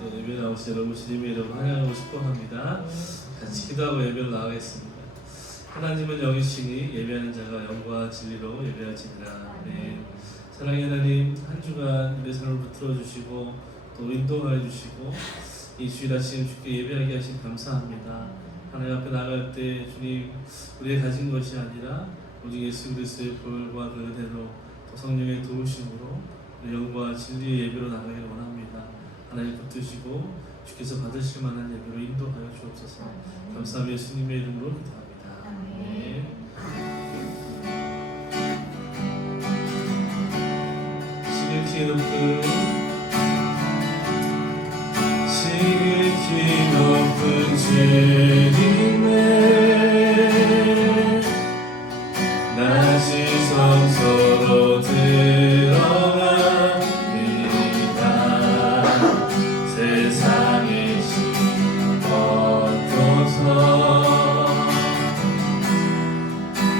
또 예배 나오신 여러분 주님의 이름으로 환영하고 싶어 합니다. 같이 기도하고 예배를 나가겠습니다. 하나님은 영이시니 예배하는 자가 영과 진리로 예배하시니라. 아멘. 사랑의 하나님, 한 주간 우리의 삶을 붙들어 주시고 또 인도하여 주시고 이 주일 아침 주께 예배하게 하신 감사합니다. 하나님 앞에 나갈 때 주님, 우리의 가진 것이 아니라 오직 예수 그리스도의 보혈과 그 은혜로 또 성령의 도우심으로 영과 진리의 예배로 나가기를 원합니다. 하나님 붙드시고 주께서 받으실 만한 예배로 인도하여 주옵소서. 감사하며 예수님의 이름으로 기도합니다. 아멘. 지극히 높은 주님의 낮은 성소로 들어갑니다. 세상의 신 걷고서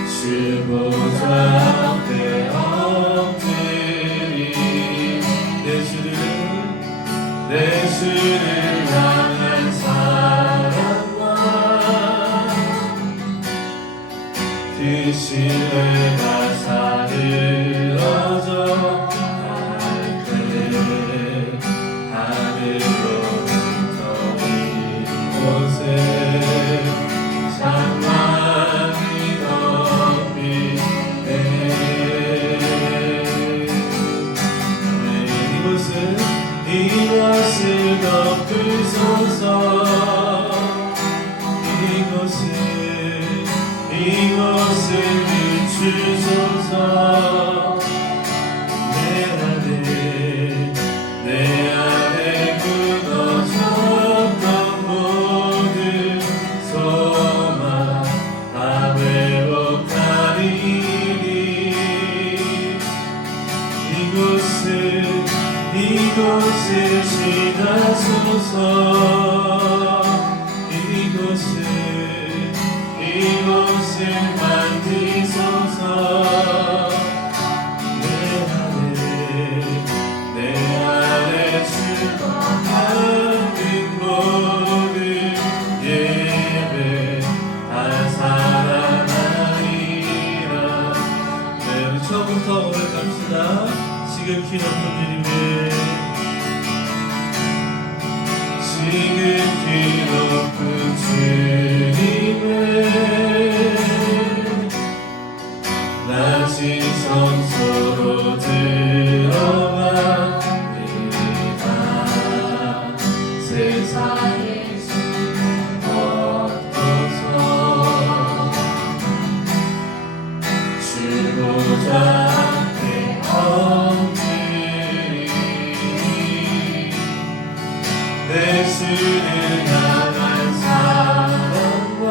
주 보좌 앞에 엎드리 내 주를 향한 사랑과 그 신뢰가 사들어져 갈 때 하늘로부터 이곳에 장막이 덮이네. 이것을 덮으소서. 이것을 비추소서. 내 안에 굳어졌던 모든 소망 다 회복하리니. 이곳을 지나소서. 이곳을 만지소서. 내 안에 주거하는 모든 예배 다 살아나리라. 네, 우리 처음부터 오늘 갑시다. 지극히 높은 지극히 높은 주님의 낮은 성소로 들어갑니다. 세상의 신을 걷고서 주 보좌 앞에 내 주를 향한 사랑과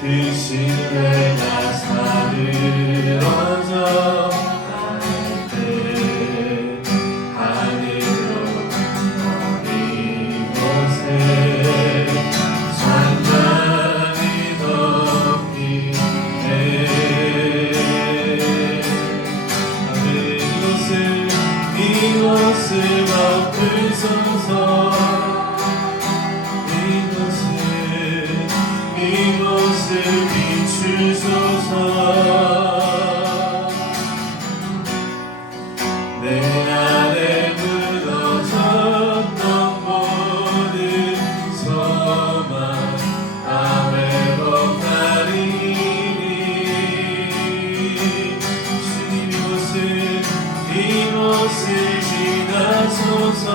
그 신뢰가 사들어져 갈 때 하늘로부터 이곳에 장막이 덮이네. 이것을 덮으소서. 이곳을 비추소서. 내 안에 굳어졌던 모든 소망 다 회복하리니. 주님, 이곳을 지나소서.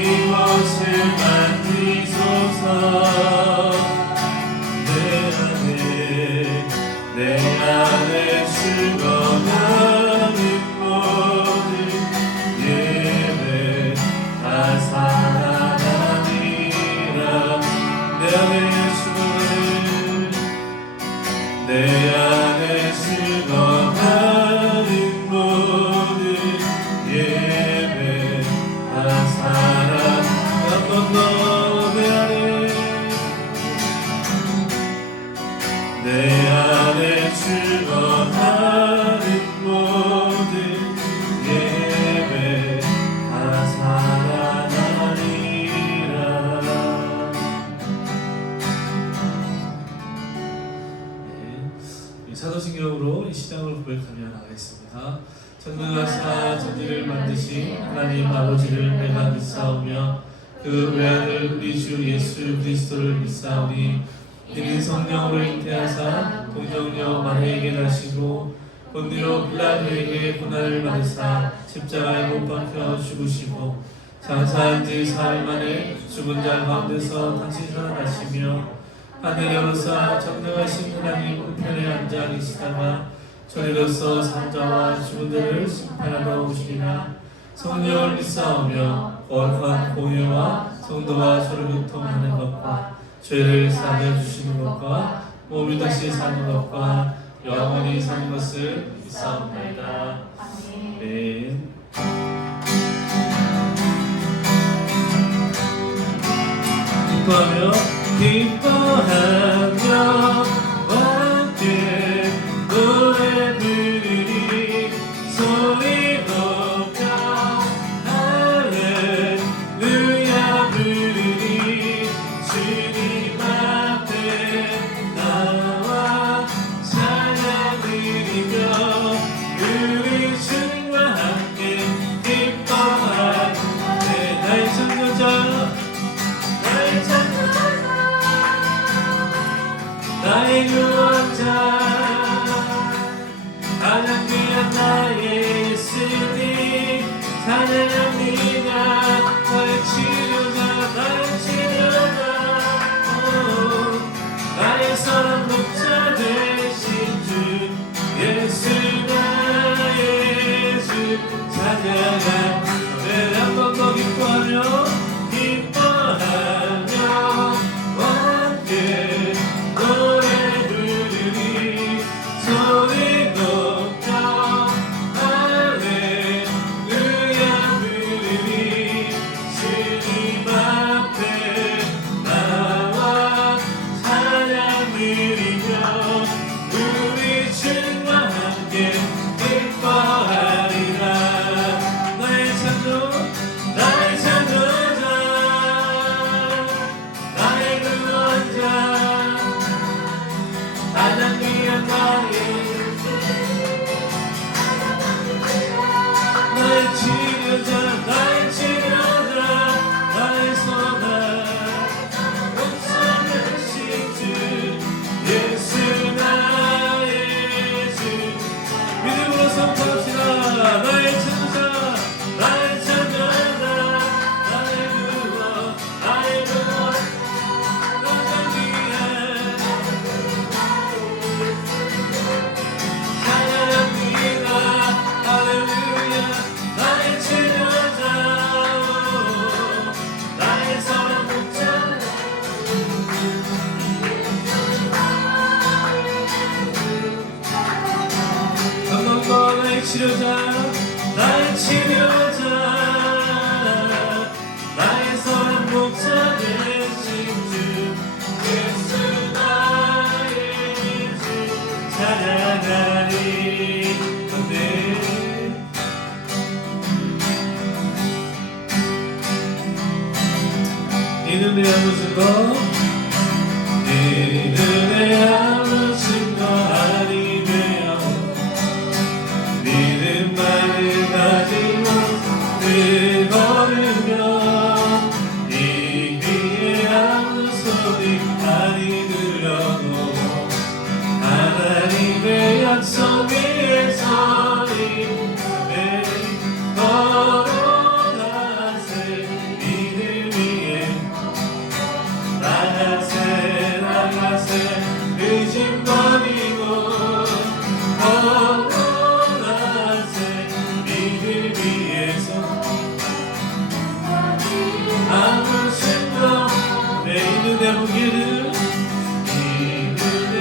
이곳을 만지소서. 내 안에 죽어가는 모든 예배 다 살아나리라. 내 안에 죽어가는 모든 예배 다 살아나리라. 내 안에 죽어가는 사도신경으로 이 신앙을 고백하며 나가겠습니다. 전능하사 천지를 만드신 하나님 아버지를 내가 믿사오며 그 외아들 우리 주 예수 그리스도를 믿사오니 이는 성령으로 잉태하사 동정녀 마리아에게 나시고 본디오 빌라도에게 고난을 받으사 십자가에 못 박혀 죽으시고 장사한 지 사흘 만에 죽은 자 가운데서 다시 살아나시며 하늘에 오르사 전능하신 하나님 우편에 앉아 계시다가 저리로서 산자와 죽은 자를 심판하러 오시리라. 성령을 믿사오며 거룩한 공유와 성도와 서로 교통하는 것과 죄를 사하여 주시는 것과 몸이 다시 사는 것과 영원히 사는 것을 믿사옵나이다. 아멘. 기뻐하며 함께 노래 부르리 소리 높여 할렐루야 부르리 주님 앞에 나와 찬양 드리며 우리 주님과 함께 기뻐하네. 나의 창조자 나의 구원자 가장 귀한 나의 예수님 찬양합니다. 나의 치료자 나의 치료자 나의 사랑 목자 되신 주 예수 나의 주 찬양합니다. 한 번 더 기뻐하며 치료자 나의 치료자 나의 선한 목자 되신 주 예수 나의 주 찬양하리. 아멘. 이 눈에 아무신 거 이 눈에 아무신 거 아니네. 걸으며 이 귀에 아무 소리 많이 들려도 하나님의 약속 위에 서리네. 걸어가세 믿음 위에 나가세 나가세 의심 버리고 걸어가세 믿음 위에서 아무 생각 내 눈에 보기를 이 눈에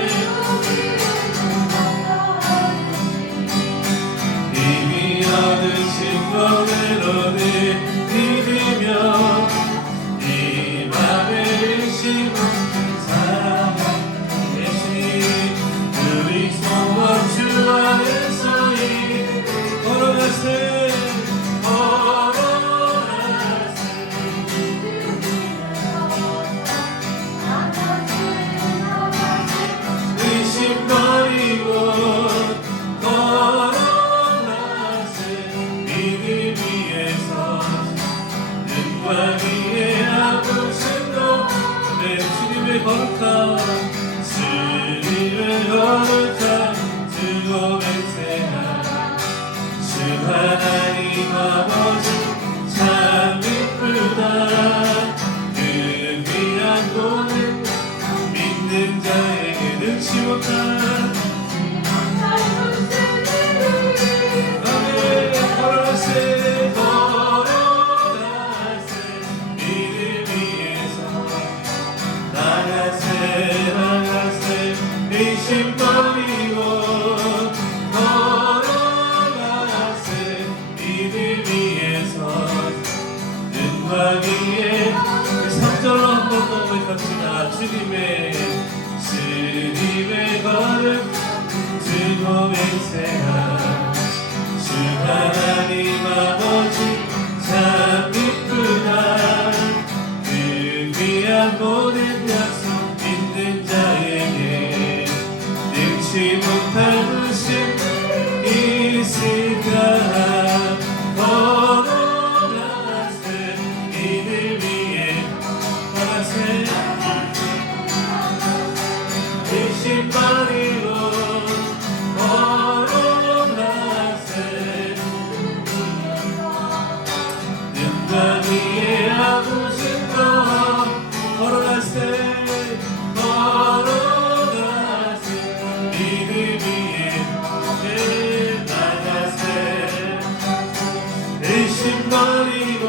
이미 얻으신 것대로 믿으며 이 맘에 의심 없는 사랑 예수님 우리 소원 주 안에서 걸어가세 의심거리고 하나님 아버지 참 이쁘다. 그 귀한 모든 믿는 자에게 능치 못한 걸어가세 걸어가세 이를 위해서 나가세 나가세 의심 버리고 걸어가세 이를 위해서 눈과 위에 3절로 한번 더 외갑시다. 주님의 걸음 들고 맹세한 주 하나님 아버지 참 이쁘다. 그 귀한 모든 약속 믿는 자에게 능치 못할 것이 있을까. 걸어가세 이를 위해 걸어가세 의심 버리고 걸어가세 눈과 위에 아무진 거 걸어가세 걸어가세 이를 위해 나가세 의심 버리고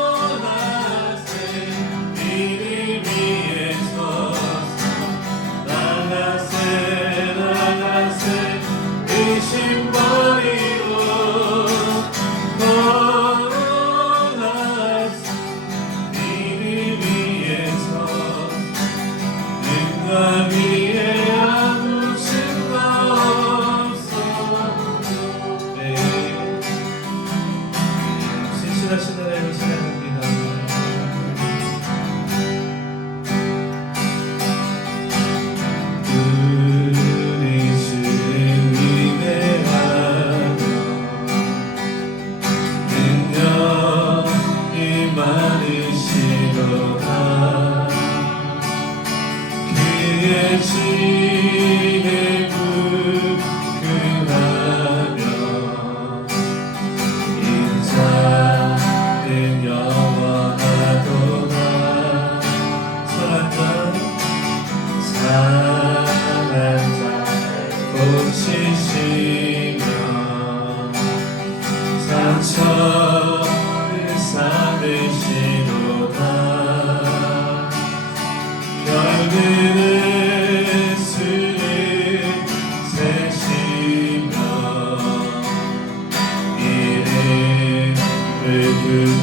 걸어가세 이를 위해서 나가세 나가세 의심 버리고 걸어가세 이를 위해서 눈과 위에 아무 증거 없어. 네. 신실하신 하나님을 찬양합니다. 우리 주를 위대하며 능력이 많으시도다. 그의 지혜 부끄하며 인자는 영원하도다. 선한 자 고치시며 상처를 삼으시도다. 별들을 수를 세시며 이름을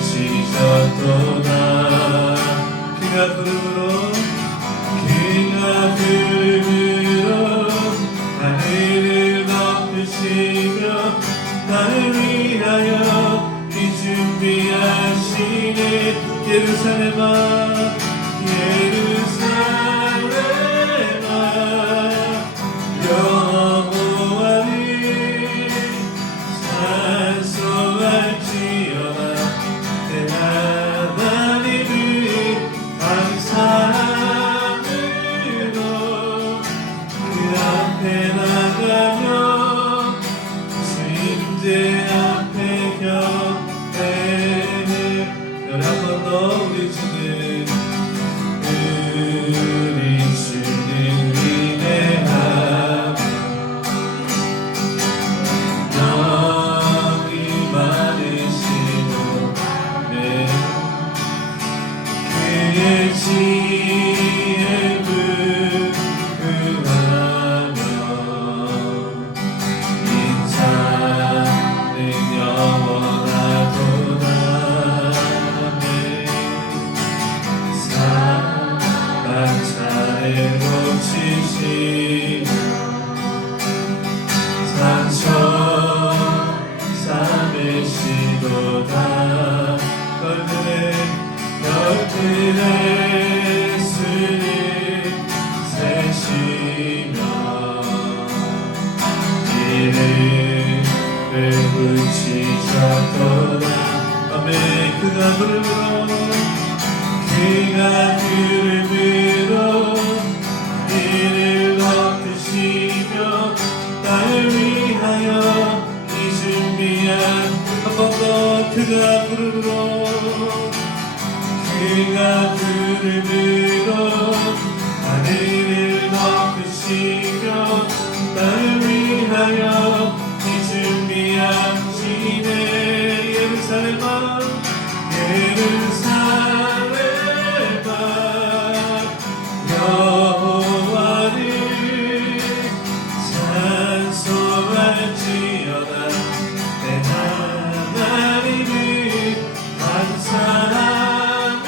붙이셨도다. 그가 부름으로 하늘을 덮으시며 나를 위하여 이 준비하시네. 예루살렘아 예루살렘아 여호와를 찬송할지어다. 내 하나님을 감사함으로 그 앞에 나가며 주님들 앞에 경배해. 열 한 번 더 우리 주는 위한 한 번 더 그가 부름으로 하늘을 덮으시며 나를 위하여 이 준비하시네. 예루살렘아 여호와를 찬송할지어다. 내 하나님을 감사함으로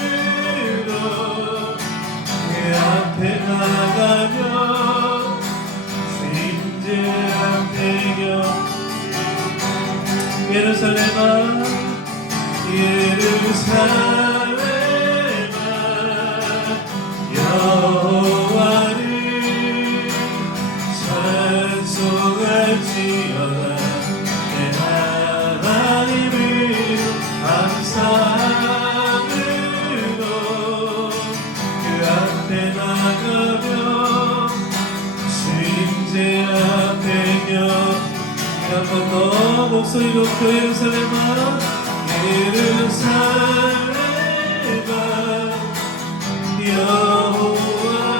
그 앞에 나가며 주임제 앞에 예루살렘아 여호와를 찬송할지어다. 내 하나님을 감사함으로 그 앞에 나가며 주임제 앞에 한 번 더 목소리 높여 예루살렘아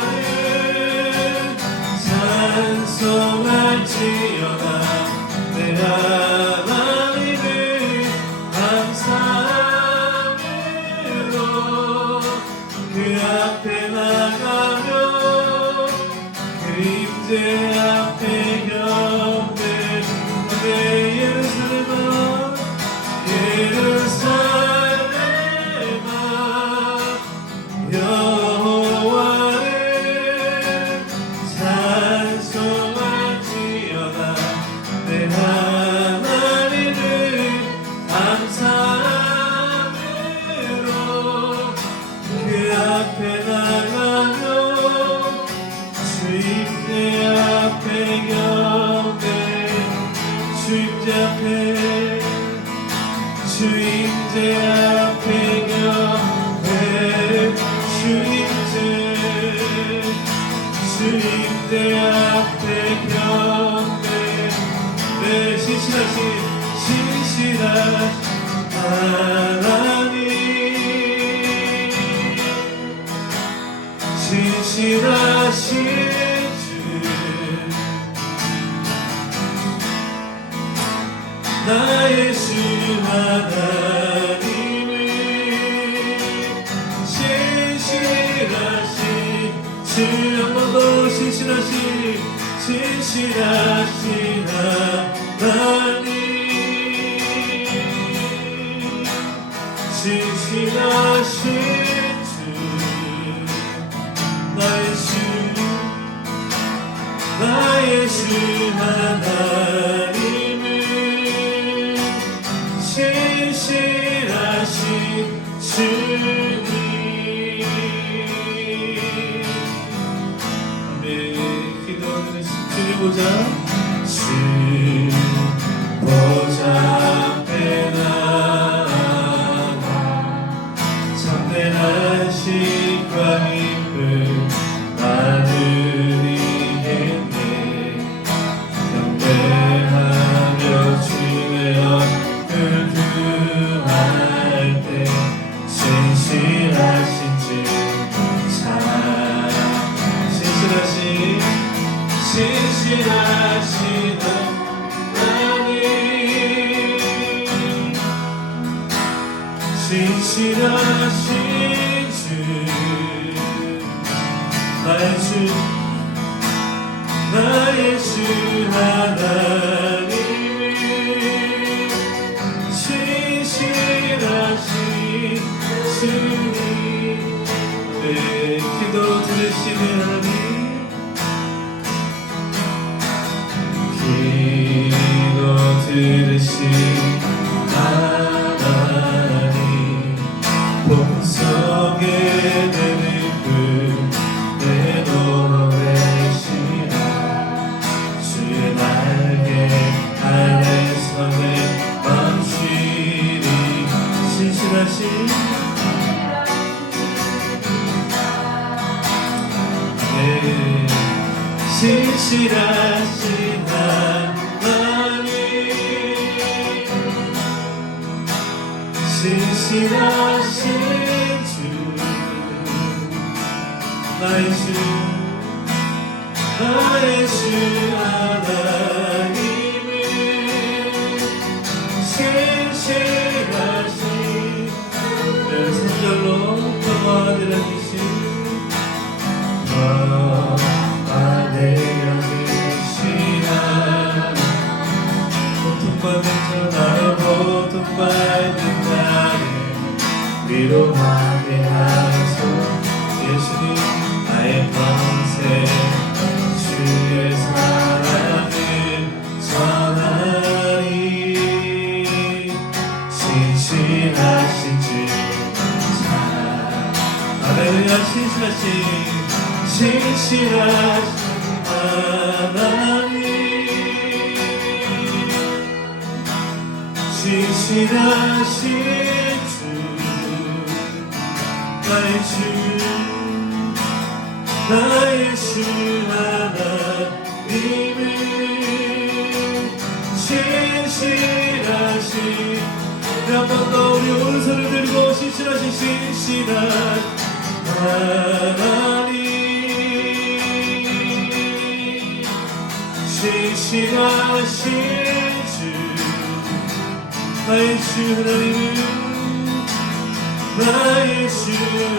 여호와를 찬송할지어다. 내 하나님을 감사함으로 그 앞에 나가며 그림자 앞에 경배. 예루살렘아 여호와를 찬송할지어다. 내 하나님을 감사함으로 그 앞에 나가며 주임제 앞에 경배. 주임제 앞에 경배. 주임제 앞에 경배. 네, 신실하신 하나님 신실하신 주 나의 주 하나님을 신실하신 주 한 번 더 신실하신 하나님 신실하신 주 나의 주 하나님을 신실하신 주님. 아멘. 기도하는 주님 보자. 주 보좌 앞에 나가 참된 안식과 기쁨 나누리겠네. 경배하며 주의 얼굴 구할 때 신실하신 주 찬양. 신실하신 하나님 신실하신 주 나의 주 하나님을 신실하신 주님. 네, 기도 들으시는 하나님 기도 들으신 하나님 본성에 내는 내노래시라 주의 날개 신실하신 주 나의 주 하나님을 신실하신 성결로 평화되라 주신 안에 계시나 고통받는 나의 고통받는 나를 위로하게 하소 예수님 나의 평생 주의 사랑을 전하리 신실하신 주 할렐루야 신실하신 하나님 신실하신 주 나의 주 하나님을 신실하신 한 번 더 우리 오른손을 들고 신실하신 하나님 신실하신 주 나의 주 하나님을 나의 주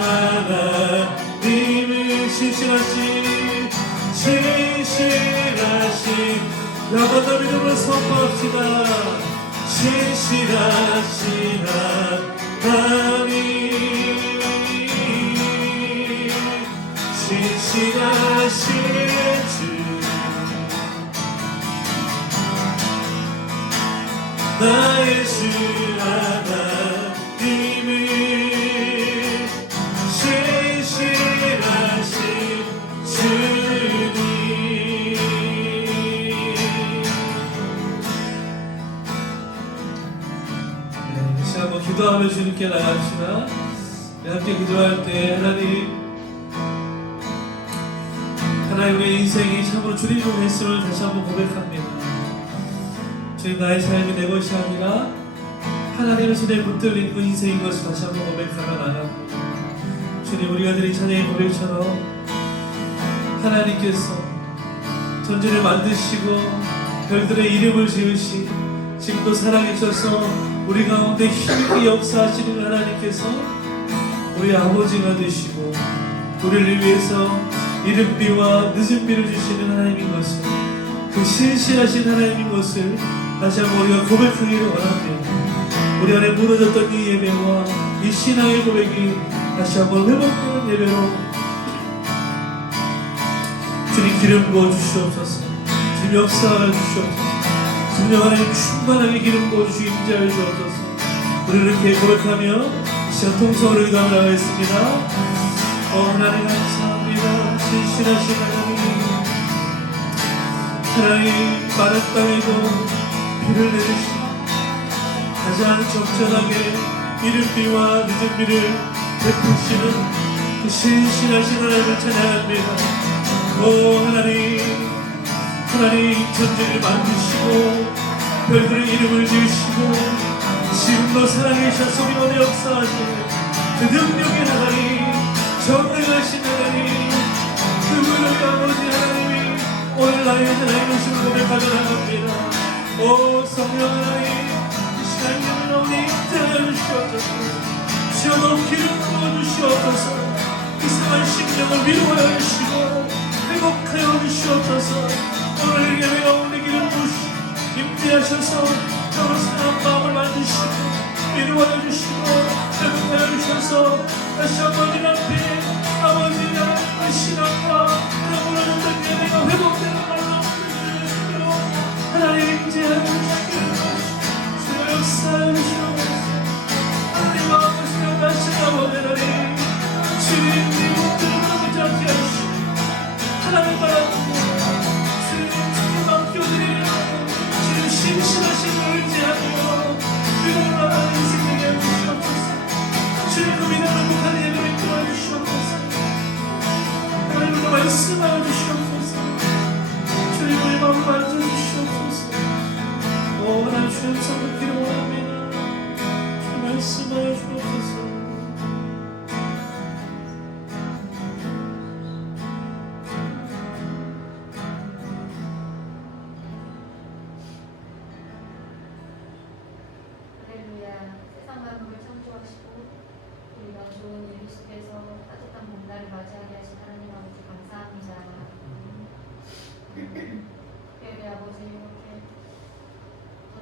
하나님을 신실하신 한번 더 믿음으로 선포합시다 신실하신 하나님 신실하신 주 나의 주 하나님을 신실하신 주님 이 시간 한번 기도하며 주님께 나갑시다. 함께 기도할 때 하나님 우리의 인생이 참으로 주님의 횟수를 다시 한번 고백합니다. 주님 나의 삶이 내 것이 아니라 하나님의 손에 붙들린 그 인생인 것을 다시 한번 고백하며 나갑니다. 주님 우리가 드린 찬양의 고백처럼 하나님께서 전지를 만드시고 별들의 이름을 지으시 지금도 살아계셔서 우리 가운데 힘있게 역사하시는 하나님께서 우리 아버지가 되시고 우리를 위해서 이른비와 늦은비를 주시는 하나님인 것을 그 신실하신 하나님인 것을 다시 한번 우리가 고백하기를 원합니다. 우리 안에 무너졌던 이 예배와 이 신앙의 고백이 다시 한번 회복되는 예배로 주님 기름 부어 주시옵소서. 주님 역사하여 주시옵소서. 성령 하나님 충만하게 기름 부어 주시고 임재하여 주옵소서. 우리 이렇게 고백하며 이 시간 통성으로 기도하며 나가겠습니다. 하나님 감사합니다. 신실하신 하나님 마른 땅에도 비를 내리시고 가장 적절하게 이른비와 늦은비를 베푸시는 그 신실하신 하나님을 찬양합니다. 하나님 전쟁을 만드시고 별들의 이름을 지으시고 지금도 살아계셔서 우리 안에 역사하시는 그 능력의 하나님 전능하신 하나님 그분의 아버지 하나님이 오늘 나의 하나님이심을 고백하며 나갑니다. 성령 하나님 이 시간 예배로 우리 임재하여 주시옵소서. 주여 기름 부어주시옵소서. 이상한 심령을 위로하여 주시고 회복하여 주시옵소서. 오늘 예배로 우리 기름 부으시고 임재하셔서 정확한 마음을 만드시고 위로하여 주시고 회복하여 주셔서 다시 한번 이 앞에 아버지 하나님의 신앙과 무너졌던 예배가 회복되는 걸로 하나님 임재하여 주시고 주여 역사하여 주시옵소서. 하나님 아버지가 다시 한번 하나님 주님 목들을 넘지 않게 하시고 하나님 바랍니다. 주님 맡겨드리며 주님 신실하신 의지하며 믿음으로 하나님 생명해 주시옵소서. 주님 그 믿음을 북한 예배를 이끌어 주시옵소서. 하나님 그 말씀하여 주시옵소서. 주님 우리 마음 만져주시옵소서. 하나님 주의 음성을 기도합니다. 주의 말씀하여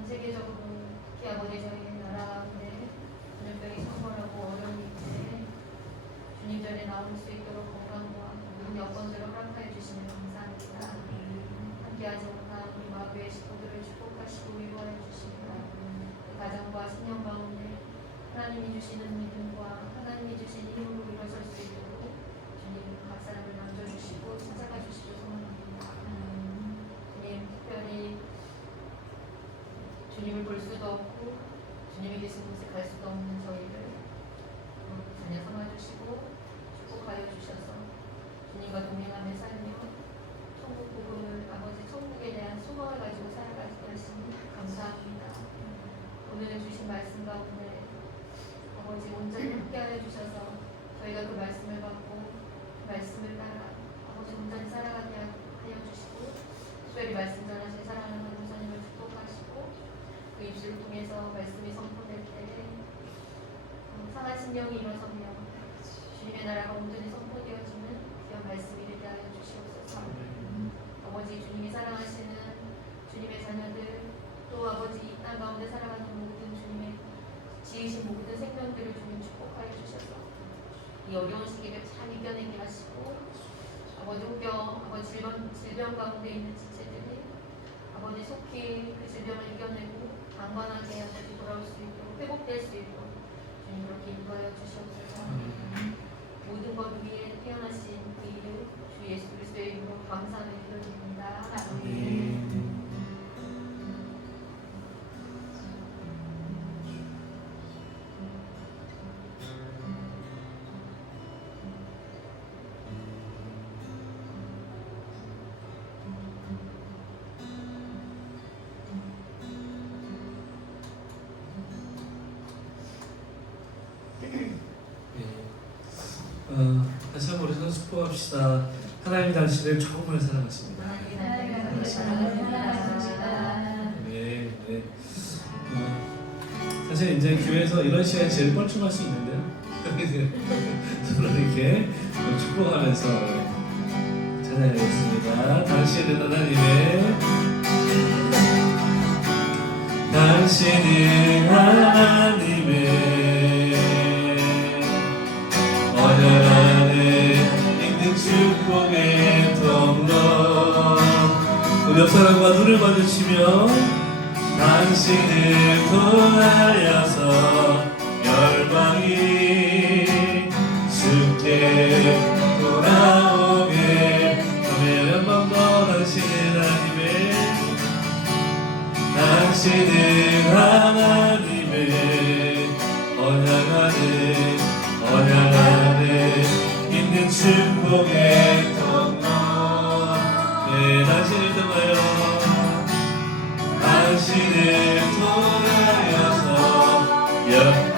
세계적으로 특히 아버지 저희 나라 가운데 전염병이 창궐하고 어려움이 있는데 주님 전에 나올 수 있도록 건강과 모든 여건들을 허락하여 주시면 감사합니다. 함께하지 못한 우리 마교의 식구들을 축복하시고 위로하여 주십니다. 그 가정과 신령 가운데 하나님이 주시는 믿음과 하나님이 주시는 힘으로 일어설 수 있도록 주님 각 사람을 남겨주시고 찾아가 주시길 소원합니다. 주님 특별히 주님을 볼 수도 없고 주님이 계신 곳에 갈 수도 없는 저희를 자녀 삼아주시고 축복하여 주셔서 주님과 동행하며 살며 천국 부분을 아버지 천국에 대한 소망을 가지고 살아가게 하시니 감사합니다. 오늘 주신 말씀 가운데 아버지 온전히 함께하여 주셔서 저희가 그 말씀을 받고 그 말씀을 따라 아버지 온전히 살아가게 하여 주시고 특별히 말씀 전하신 사랑하는 목사님을 축복하시고 그 입술을 통해서 말씀이 선포될 때 상한 심령이 일어서며 주님의 나라가 온전히 선포되어지는 귀한 말씀이 되게 하여 주시옵소서. 아버지 주님이 사랑하시는 주님의 자녀들 또 아버지 이 땅 가운데 살아가는 모든 주님의 지으신 모든 생명들을 주님 축복하여 주셔서 이 어려운 시기를 잘 이겨내게 하시고 아버지 혹여 아버지 질병 가운데 있는 지체들이 아버지 속히 그 질병을 이겨내고 강건하게 아버지 돌아올 수 있도록 회복될 수 있도록 주님 그렇게 인도하여 주시옵소서. 모든 것 위에 태어나신 그 이름 주 예수 그리스도의 이름으로 감사하며 기도드립니다. 아멘. 다시 한번 우리 서로 축복합시다. 하나님이 당신을 정말 사랑하십니다. 네, 네. 사실 이제 교회에서 이런 시간이 제일 뻘쭘할 수 있는데요. 서로 이렇게 축복하면서 찬양하겠습니다. 당신은 하나님의 축복의 통로. 우리 옆 사람과 눈을 마주치며 당신을 통하여서 열방이 주께 돌아오게 하며 한 번 더 당신은 하나님의 언약하는 있는 축복의 통로. 네, 당신을 통하여서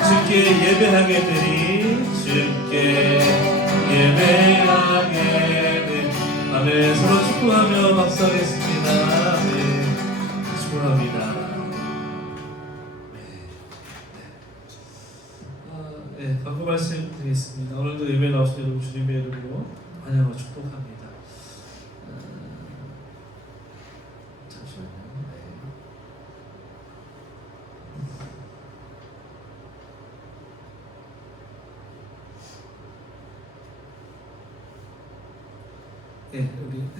주께 예배하게 되니 주께 예배하게 되니. 아멘. 서로 축복하며 박수하겠습니다. 네, 축복합니다. 네, 광고 말씀 드리겠습니다. 오늘도 예배 나오신 여러분 주님의 이름으로 환영하고 축복합니다. 잠시만요. 네,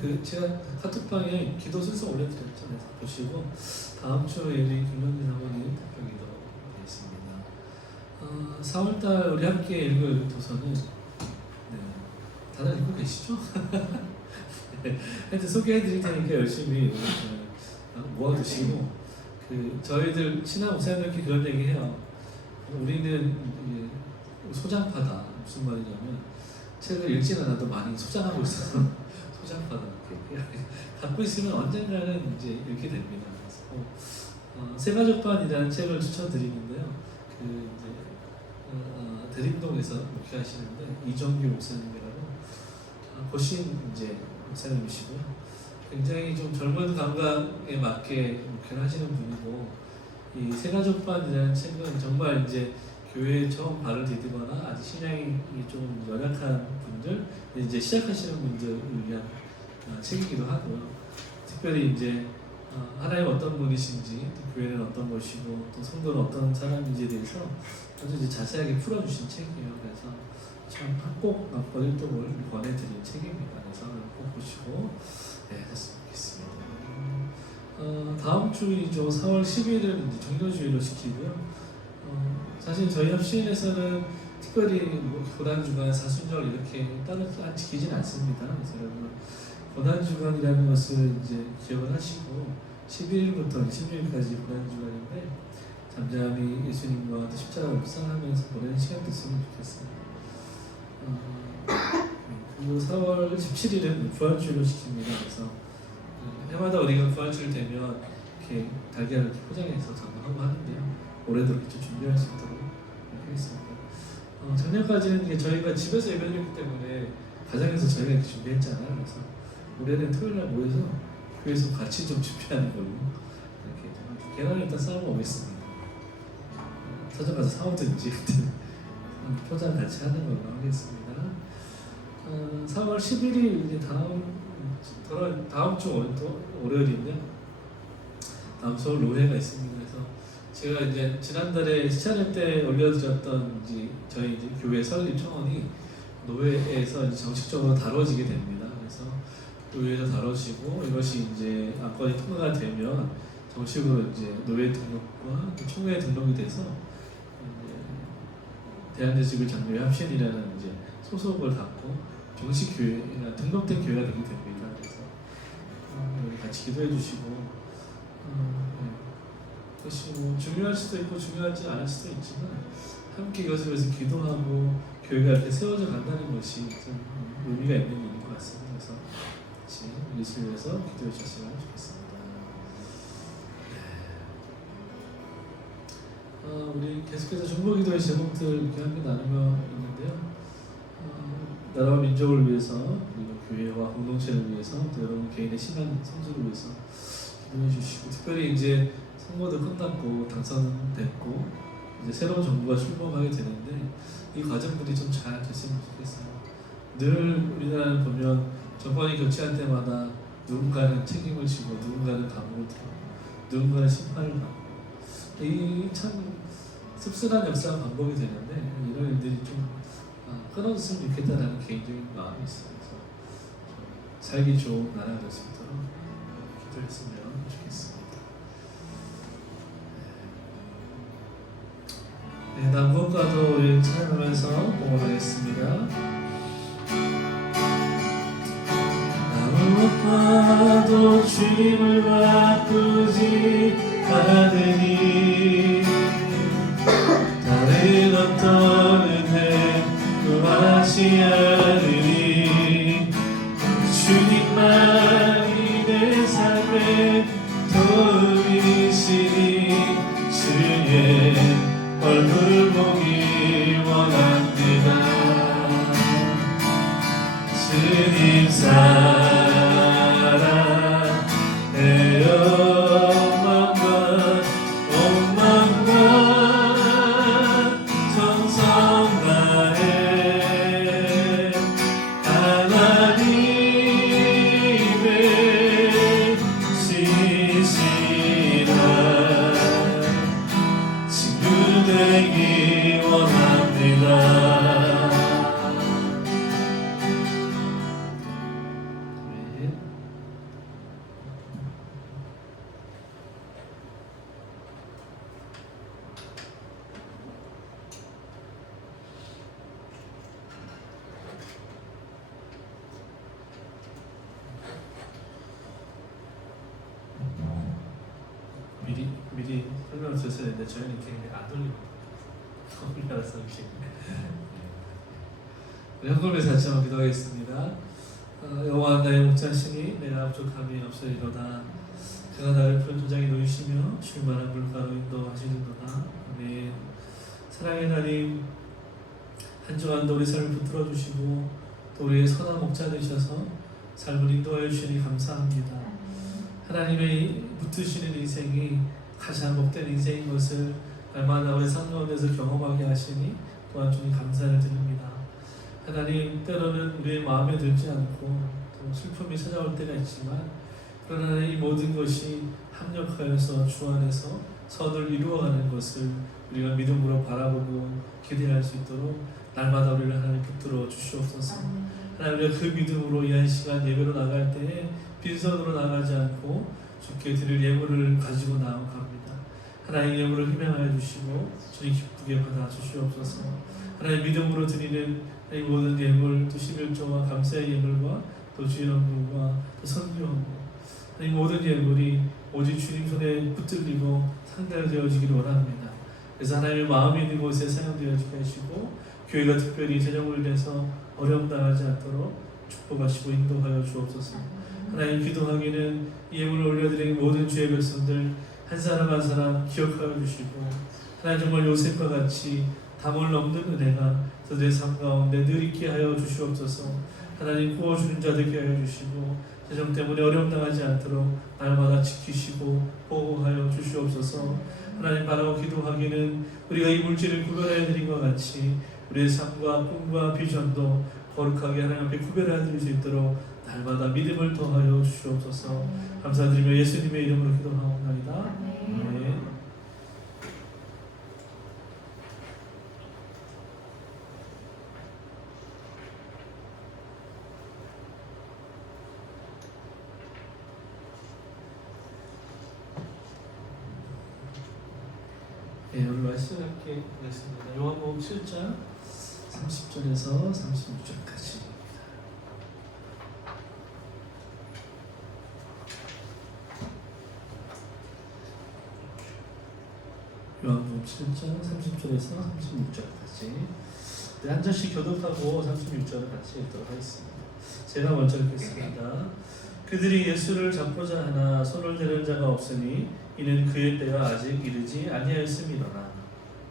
우리 제가 카톡방에 기도 순서 올려드렸죠. 그래서 보시고 다음 주에 우리 김영진 사모님 대표 기도 드리겠습니다. 4월달 우리 함께 읽을 도서는 다들 읽고 계시죠? 하여튼 소개해드릴 테니까 열심히 모아두시고 저희들 신학 목사님들끼리 그런 얘기해요. 우리는 소장파다. 무슨 말이냐면 책을 읽지 않아도 많이 소장하고 있어서 소장파다. 갖고 있으면 언젠가는 이제 읽게 됩니다. 그래서 새가족반이라는 책을 추천드리는데요. 대림동에서 목회하시는데 이정규 목사님이라고 고신 이제 목사님이시고요. 굉장히 좀 젊은 감각에 맞게 목회를 하시는 분이고, 이 새가족반이라는 책은 정말 이제 교회에 처음 발을 디디거나 아직 신앙이 좀 연약한 분들, 이제 시작하시는 분들을 위한 책이기도 하고요. 특별히 이제 하나님 어떤 분이신지, 또 교회는 어떤 곳이고, 또 성도는 어떤 사람인지에 대해서 아주 이제 자세하게 풀어주신 책이에요. 그래서 참 꼭 권일독을 권해드린 책입니다. 그래서 꼭 보시고 하셨으면 좋겠습니다. 다음 주이죠. 4월 10일은 이제 종료주의로 지키고요. 사실 저희 협신에서는 특별히 뭐 고난주간, 사순절 이렇게 따로 지키진 않습니다. 그래서 여러분 고난주간이라는 것을 이제 기억을 하시고 11일부터 16일까지 고난주간인데 잠잠히 예수님과 또 십자가를 묵상하면서 보내는 시간 됐으면 좋겠습니다. 그리고 4월 17일은 부활주일로 지킵니다. 그래서 해마다 우리가 부활주일 되면 이렇게 달걀을 이렇게 포장해서 전하고 하는데요. 올해도 이렇게 준비할 수 있도록 하겠습니다. 작년까지는 이제 저희가 집에서 예배드렸기 때문에 가정에서 저희가 이렇게 준비했잖아요. 그래서 올해는 토요일날 모여서 교회에서 같이 좀 준비하는 걸로 이렇게 계란을 일단 싸우고 오겠습니다. 서점 가서 사오든지 포장 같이 하는 걸로 하겠습니다. 4월 11일 이제 다음 주 월요일인데 다음 서울 노래가 있습니다. 그래서 제가 이제 지난달에 시찬회 때 올려드렸던 저희 이제 교회 설립 청원이 노회에서 이제 정식적으로 다뤄지게 됩니다. 그래서 노회에서 다뤄지고 이것이 이제 안건이 통과가 되면 정식으로 이제 노회 등록과 총회 등록이 돼서 대한제식을 장로회 합신이라는 이제 소속을 갖고 정식 교회가 등록된 교회가 되게 됩니다. 그래서 같이 기도해 주시고 그것이 뭐 중요할 수도 있고 중요하지 않을 수도 있지만 함께 이것을 위해서 기도하고 교회가 이렇게 세워져 간다는 것이 좀 의미가 있는 일인 것 같습니다. 그래서 같이 이것을 위해서 기도해 주셨으면 좋겠습니다. 우리 계속해서 중보기도의 제목들 이렇게 함께 나누며 있는데요. 나라와 민족을 위해서 그리고 교회와 공동체를 위해서 또 여러분 개인의 신앙 성수를 위해서 기도해 주시고 특별히 이제 선거도 끝났고 당선됐고 이제 새로운 정부가 출범하게 되는데 이 과정들이 좀 잘 됐으면 좋겠어요. 늘 우리나라를 보면 정권이 교체할 때마다 누군가는 책임을 지고 누군가는 감옥을 들어가고 누군가는 심판을 받고 이 참 씁쓸한 역사가 반복이 되는데 이런 일들이 좀 끊어졌으면 좋겠다는 개인적인 마음이 있어요. 그래서 살기 좋은 나라가 될 수 있도록 기도했으면 좋겠습니다. 네, 남북과도 우리 찬양하면서 공헌하겠습니다. 남북과도 주님을 바꾸지 않으니 다른 어떤 은혜 구하지 않으니 주님만이 내 삶의 도움이시니 주의 얼굴 보기 원합니다. 주님 사랑 내 영광과 온 마음과 정성 다해 하나님의 지시라 친구 되기 원합니다. 미리 설명을 드렸어야 했는데 저희는 이렇게 안 돌리거든요. 우리나라 사람식. 우리 한국에서 같이 한번 기도하겠습니다. 여호와 나의 목자시니 내가 부족함이 없으리로다. 그가 나를 푸른 도장에 놓이시며 쉴만한 물가로 인도하시리로다. 아멘. 사랑의 하나님, 한 주간도 우리 삶을 붙들어 주시고 또 우리의 선한 목자 되셔서 삶을 인도하여 주시니 감사합니다. 하나님의 붙드시는 인생이 가장 복된 인생인 것을 얼마나 우리 삶 가운데서 경험하게 하시니 또한 주님 감사를 드립니다. 하나님, 때로는 우리의 마음에 들지 않고 또 슬픔이 찾아올 때가 있지만 그러나 이 모든 것이 합력하여서 주 안에서 선을 이루어가는 것을 우리가 믿음으로 바라보고 기대할 수 있도록 날마다 우리를 하나님 붙들어 주시옵소서. 하나님 우리가 그 믿음으로 이 한 시간 예배로 나갈 때에 빈손으로 나가지 않고 주께 드릴 예물을 가지고 나아갑니다. 하나님 예물을 희망하여 주시고 주님 기쁘게 받아 주시옵소서. 하나님 믿음으로 드리는 이 모든 예물, 또 11조와 감사의 예물과 또 주의 헌금과 또 선교 헌금, 이 모든 예물이 오직 주님 손에 붙들리고 상달되어지기를 원합니다. 그래서 하나님의 마음이 있는 곳에 사용되어지게 하시고 교회가 특별히 재정을 내서 어려움 당하지 않도록 축복하시고 인도하여 주옵소서. 하나님 기도하기는 예물을 올려드리는 모든 주의 백성들 한 사람 한 사람 기억하여 주시고 하나님 정말 요셉과 같이 담을 넘는 은혜가 내 삶 가운데 늘 있게 하여 주시옵소서. 하나님 구워주는 자 되게 하여 주시고 재정 때문에 어려움 당하지 않도록 날마다 지키시고 보호하여 주시옵소서. 하나님 바라고 기도하기는 우리가 이 물질을 구별하여 드린 것 같이 우리의 삶과 꿈과 비전도 거룩하게 하나님 앞에 구별하여 드릴 수 있도록 날마다 믿음을 더하여 주시옵소서. 감사드리며 예수님의 이름으로 기도하옵나이다. 아멘. 네, 오늘 말씀 함께 보겠습니다. 요한복음 7장 30절에서 36절까지. 요한복음 7장 30절에서 36절까지. 네, 한 절씩 교독하고 36절을 같이 읽도록 하겠습니다. 제가 먼저 읽겠습니다. 그들이 예수를 잡고자 하나 손을 대는 자가 없으니 이는 그의 때가 아직 이르지 아니하였음이로라.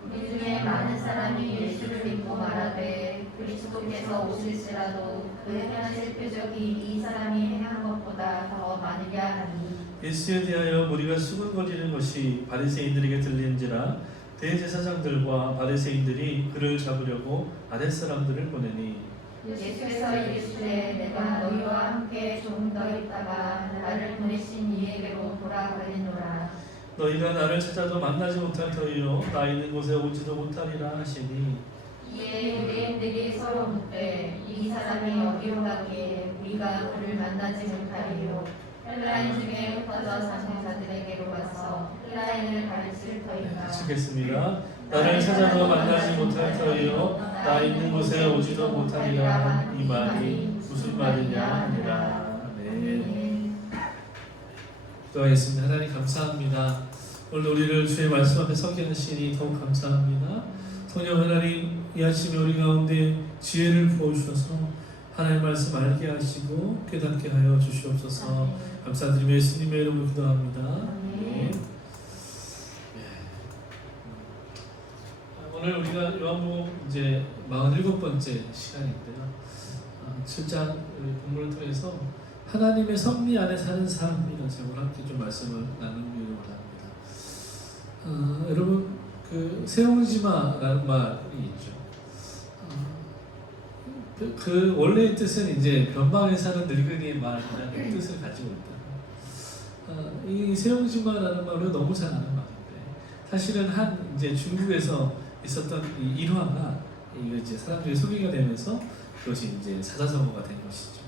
우리 중에 많은 사람이 예수를 믿고 말하되 그리스도께서 오실지라도 그의 행하실 표적이 이 사람이 행한 것보다 더 많으랴 하니. 예수에 대하여 무리가 수군거리는 것이 바리새인들에게 들린지라 대제사장들과 바리새인들이 그를 잡으려고 아랫사람들을 보내니 예수께서 이르시되 내가 너희와 함께 조금 더 있다가 나를 보내신 이에게로 돌아가리노라. 너희가 나를 찾아도 만나지 못할 터이요 나 있는 곳에 오지도 못하리라 하시니 이에 유대인들이 서로 묻되 이 사람이 어디로 가기에 우리가 그를 만나지 못하리요. 헬라인 중에 흩어져 사는 자들에게로 가서 헬라인을 가르칠 터인가. 읽겠습니다. 나를 찾아도 만나지 못할 터이요 나 있는 곳에 오지도 못하리라 이 말이 무슨 말이냐 하니라. 네. 기도하겠습니다. 하나님 감사합니다. 오늘 우리를 주의 말씀 앞에 서게 하시니 더욱 감사합니다. 성령 하나님 이 아침에 우리 가운데 지혜를 부어주셔서 하나님의 말씀 알게 하시고 깨닫게 하여 주시옵소서. 감사드리며 예수님의 이름으로 기도합니다. 네. 오늘 우리가 요한복음 이제 47번째 시간인데요. 7장 본문을 통해서 하나님의 섭리 안에 사는 삶이라는 제목으로 함께 좀 말씀을 나누기를 원합니다. 여러분 그 세옹지마라는 말이 있죠. 그 원래의 뜻은 이제 변방에 사는 늙은이의 말이라는 뜻을 가지고 있다. 이 세옹지마라는 말은 너무 잘 아는 말인데 사실은 한 이제 중국에서 있었던 이 일화가 이제 사람들이 소개가 되면서 그것이 이제 사자성어가 된 것이죠.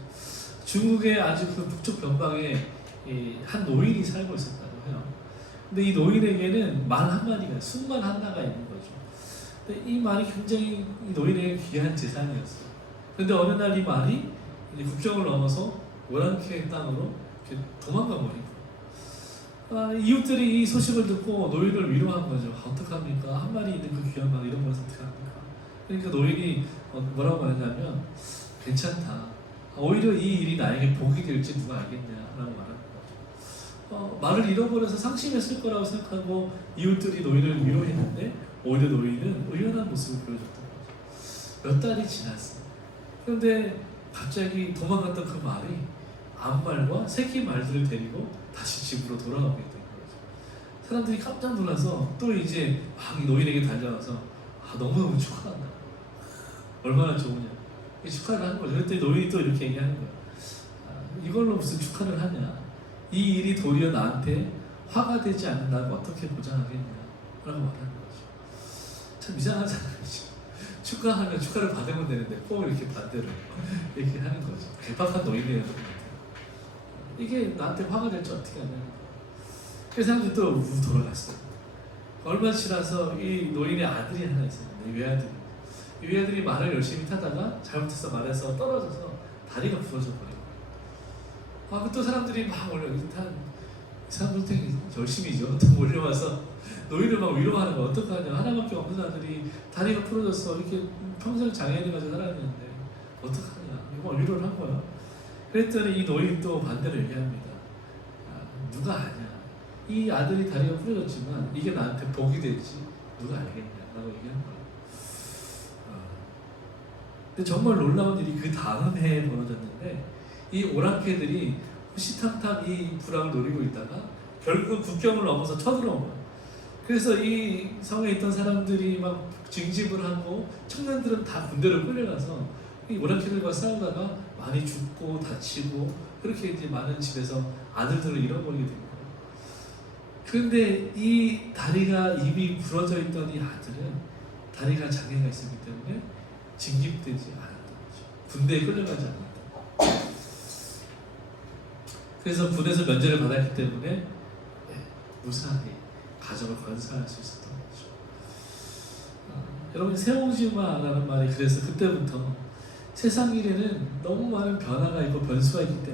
중국의 아주 그 북쪽 변방에 한 노인이 살고 있었다고 해요. 근데 이 노인에게는 말 한마디가 숨만 하나가 있는 거죠. 근데 이 말이 굉장히 이 노인에게 귀한 재산이었어요. 근데 어느 날 이 말이 이제 국경을 넘어서 11개 땅으로 도망가 버리고 이웃들이 이 소식을 듣고 노인을 위로한 거죠. 어떡합니까? 한 마리 있는 그 귀한 말 이런 것을 어떡합니까? 그러니까 노인이 뭐라고 하냐면 괜찮다. 오히려 이 일이 나에게 복이 될지 누가 알겠냐라고 말하는 거죠. 말을 잃어버려서 상심했을 거라고 생각하고 이웃들이 노인을 위로했는데 오히려 노인은 의연한 모습을 보여줬던 거죠. 몇 달이 지났어요. 그런데 갑자기 도망갔던 그 말이 암말과 새끼 말들을 데리고 다시 집으로 돌아가게 된 거죠. 사람들이 깜짝 놀라서 또 이제 막 노인에게 달려와서 너무너무 축하한다. 얼마나 좋으냐. 축하를 하는 거죠. 그때 노인이 또 이렇게 얘기하는 거예요. 이걸로 무슨 축하를 하냐. 이 일이 도리어 나한테 화가 되지 않는다면 어떻게 보장하겠냐 라고 말하는 거죠. 참 이상하잖아요. 축하하면 축하를 받으면 되는데 꼭 이렇게 반대로 이렇게 하는 거죠. 개박한 노인이에요. 이게 나한테 화가 될지 어떻게 하냐. 그 사람들이 또 돌아갔어요. 얼마 지나서 이 노인의 아들이 하나 있었는데 외아들이. 이 외아들이 말을 열심히 타다가 잘못해서 말해서 떨어져서 다리가 부러져 버리고. 또 사람들이 막 올려. 일단 사람들 되게 열심히죠. 또 몰려와서 노인을 막 위로하는 거 어떡하냐. 하나밖에 없는 아들이 다리가 부러져서 이렇게 평생 장애인을 가지고 살았는데 어떡하냐. 이거 위로를 한 거야. 그랬더니 이 노인도 반대로 얘기합니다. 누가 아냐. 이 아들이 다리가 부러졌지만 이게 나한테 복이 될지 누가 알겠냐라고 얘기한 거예요. 근데 정말 놀라운 일이 그 다음 해에 벌어졌는데 이 오랑캐들이 호시탐탐 이 불황을 노리고 있다가 결국 국경을 넘어서 쳐들어온 거예요. 그래서 이 성에 있던 사람들이 막 징집을 하고 청년들은 다 군대로 끌려가서 이 오랑캐들과 싸우다가 많이 죽고 다치고 그렇게 이제 많은 집에서 아들들을 잃어버리게 된 거예요. 그런데 이 다리가 이미 부러져 있던 이 아들은 다리가 장애가 있었기 때문에 징집되지 않았던 거죠. 군대에 끌려가지 않았다. 그래서 군에서 면제를 받았기 때문에 무사히 가정을 건설할 수 있었던 거죠. 여러분 세옹지마라는 말이 그래서 그때부터 세상 일에는 너무 많은 변화가 있고 변수가 있기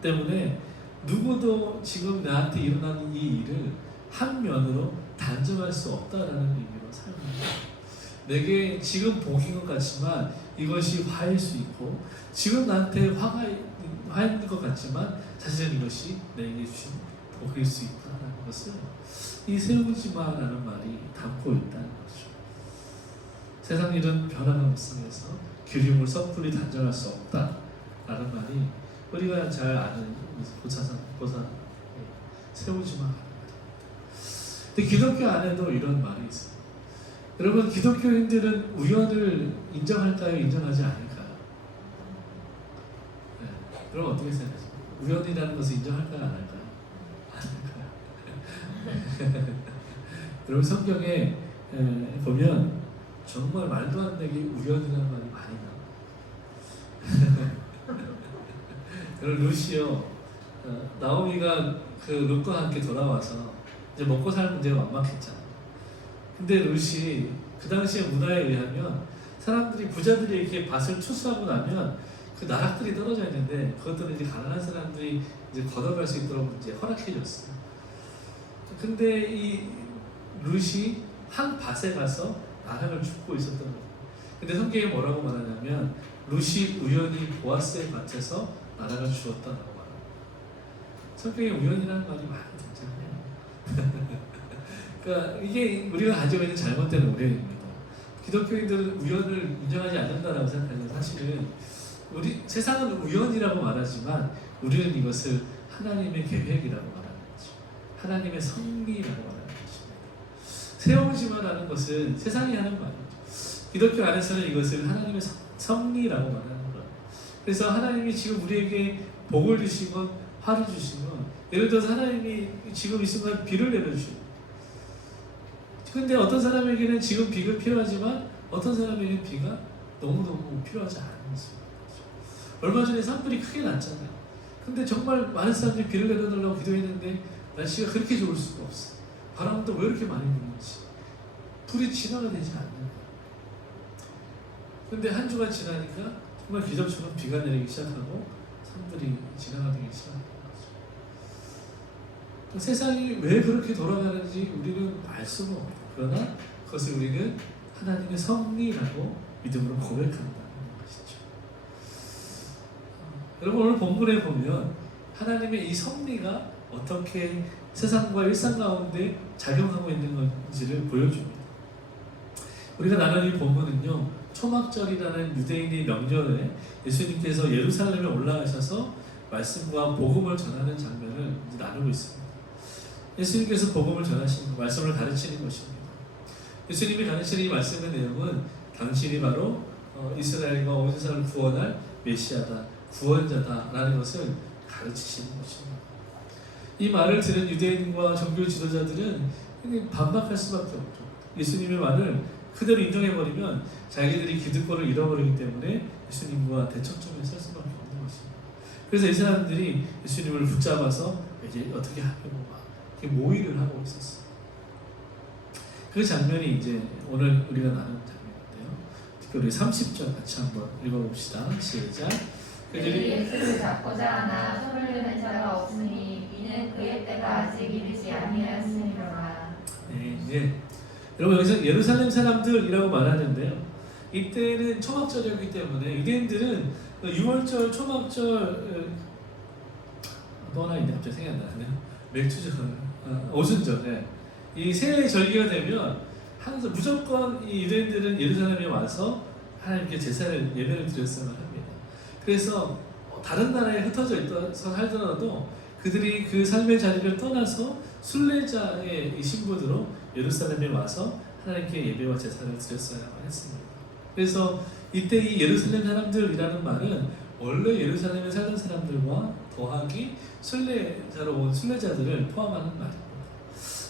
때문에 누구도 지금 나한테 일어나는 이 일을 한 면으로 단정할 수 없다라는 의미로 사용합니다. 내게 지금 복인 것 같지만 이것이 화일 수 있고 지금 나한테 화가 있는 것 같지만 사실은 이것이 내게 주신 복일 수 있다는 것을 이 세우지마라는 말이 담고 있다는 거죠. 세상 일은 변화가 무쌍해서 기름을 섣불리 단정할 수 없다라는 말이 우리가 잘 아는 보사 세우지마. 근데 기독교 안에도 이런 말이 있어요. 여러분 기독교인들은 우연을 인정할까요? 인정하지 않을까요? 그럼 어떻게 생각하세요? 우연이라는 것을 인정할까요? 안 할까요? 안 할까요? 여러분 성경에 보면 정말 말도 안 되게 우연이라는 말이 많이 나와요. 여러분 루시요 나오미가 그 룻과 함께 돌아와서 이제 먹고 살 문제가 막막했잖아. 근데 룻이 그 당시의 문화에 의하면 사람들이 부자들이 이렇게 밭을 추수하고 나면 그 나락들이 떨어져 있는데 그것들은 이제 가난한 사람들이 이제 걷어갈 수 있도록 이제 허락해줬어요. 근데 이 룻이 한 밭에 가서 나락을 줍고 있었던 거예요. 근데 성경에 뭐라고 말하냐면 룻이 우연히 보아스의 밭에서 나락을 주었다라고 말합니다. 성경에 우연이라는 말이 많이 등장해요. 그러니까 이게 우리가 가지고 있는 잘못된 오해입니다. 기독교인들은 우연을 인정하지 않는다라고 생각하는 사실은 우리 세상은 우연이라고 말하지만 우리는 이것을 하나님의 계획이라고 말하는 거죠. 하나님의 섭리라고 말하는 것입니다. 세우지마라는 것은 세상이 하는 말이죠. 기독교 안에서는 이것을 하나님의 섭리라고 말하는 거예요. 그래서 하나님이 지금 우리에게 복을 주시건 화를 주시건 예를 들어서 하나님이 지금 이 순간 비를 내려주시고 근데 어떤 사람에게는 지금 비가 필요하지만 어떤 사람에게는 비가 너무너무 필요하지 않은 거죠. 얼마 전에 산불이 크게 났잖아요. 근데 정말 많은 사람들이 비를 내려달라고 기도했는데 날씨가 그렇게 좋을 수가 없어요. 바람도 왜 이렇게 많이 부는지 불이 진화가 되지 않는 거예요. 근데 한 주가 지나니까 정말 기적처럼 비가 내리기 시작하고 산불이 진화가 되기 시작합니다. 세상이 왜 그렇게 돌아가는지 우리는 알 수가 없어요. 그러나 그것을 우리는 하나님의 섭리라고 믿음으로 고백한다는 것이죠. 여러분 오늘 본문에 보면 하나님의 이 섭리가 어떻게 세상과 일상 가운데 작용하고 있는 건지를 보여줍니다. 우리가 나눈 이 본문은요 초막절이라는 유대인의 명절에 예수님께서 예루살렘에 올라가셔서 말씀과 복음을 전하는 장면을 이제 나누고 있습니다. 예수님께서 복음을 전하시는 말씀을 가르치는 것입니다. 예수님이 가르치는 이 말씀의 내용은 당신이 바로 이스라엘과 온 세상을 구원할 메시아다, 구원자다라는 것을 가르치시는 것입니다. 이 말을 들은 유대인과 종교 지도자들은 반박할 수밖에 없죠. 예수님의 말을 그대로 인정해버리면 자기들이 기득권을 잃어버리기 때문에 예수님과 대척점에 설 수밖에 없는 것입니다. 그래서 이 사람들이 예수님을 붙잡아서 이제 어떻게 하려고 막 이렇게 모의를 하고 있었어요. 그 장면이 이제 오늘 우리가 나눈 장면인데요. 특별히 30절 같이 한번 읽어봅시다. 시작. 그들이 예수를 잡고자 하나 손을 드는 자가 없으니 이는 그의 때가 아직 이르지 아니하였으니라. 네, 예. 여러분 여기서 예루살렘 사람들이라고 말하는데요. 이때는 초막절이었기 때문에 유대인들은 6월절, 초막절 또 하나 있네. 갑자기 생각이 안 나네요. 맥주절, 오순절. 네. 이 세 절기가 되면 항상 무조건 이 유대인들은 예루살렘에 와서 하나님께 제사를 예배를 드렸어야 합니다. 그래서 다른 나라에 흩어져 있어서 살더라도 그들이 그 삶의 자리를 떠나서 순례자의 신분으로 예루살렘에 와서 하나님께 예배와 제사를 드렸어야만 했습니다. 그래서 이때 이 예루살렘 사람들이라는 말은 원래 예루살렘에 살던 사람들과 더하기 순례자로 온 순례자들을 포함하는 말입니다.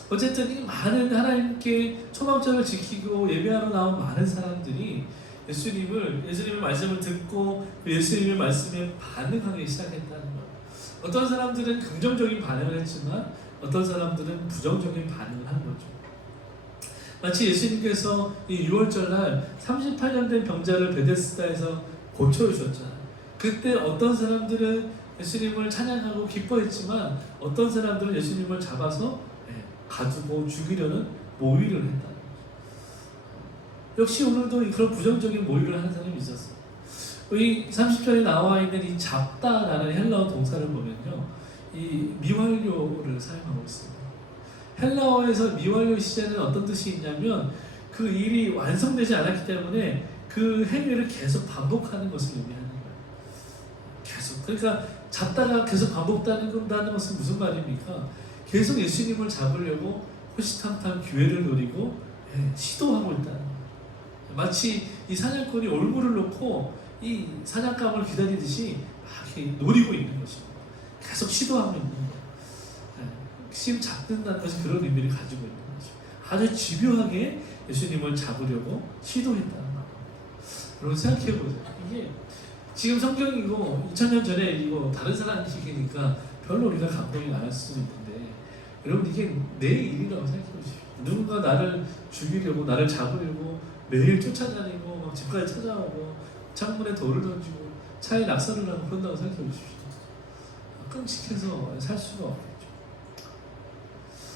어쨌든 이 많은 하나님께 초막절을 지키고 예배하러 나온 많은 사람들이 예수님의 말씀을 듣고 그 예수님의 말씀에 반응하기 시작했다는 것. 어떤 사람들은 긍정적인 반응을 했지만 어떤 사람들은 부정적인 반응을 한 거죠. 마치 예수님께서 이 6월절 날 38년 된 병자를 베데스다에서 고쳐주셨잖아요. 그때 어떤 사람들은 예수님을 찬양하고 기뻐했지만 어떤 사람들은 예수님을 잡아서 가두고 죽이려는 모의를 했다는 거죠. 역시 오늘도 그런 부정적인 모의를 하는 사람이 있었어요. 이 30절에 나와 있는 이 잡다라는 헬라어 동사를 보면요, 이 미완료를 사용하고 있습니다. 헬라어에서 미완료 시제는 어떤 뜻이 있냐면 그 일이 완성되지 않았기 때문에 그 행위를 계속 반복하는 것을 의미하는 거예요. 계속. 그러니까 잡다가 계속 반복된다는 것은 무슨 말입니까? 계속 예수님을 잡으려고 호시탐탐 기회를 노리고 시도하고 있다는 거예요. 마치 이 사냥꾼이 올무를 놓고 이 사냥감을 기다리듯이 막 이렇게 노리고 있는 것입니다. 계속 시도하고 있는 거예요. 심 잡는다는 것이 그런 의미를 가지고 있는 거죠. 아주 집요하게 예수님을 잡으려고 시도했다는 말입니다. 여러분 생각해보세요. 이게 지금 성경이고 2000년 전에 이거 다른 사람 얘기니까 별로 우리가 감동이 안 할 수도 있는데 여러분 이게 내 일이라고 생각해보십시오. 누군가 나를 죽이려고 나를 잡으려고 매일 쫓아다니고 막 집까지 찾아오고 창문에 돌을 던지고 차에 낙서를 하고 그런다고 생각해보십시오. 끔찍해서 살 수가 없겠죠.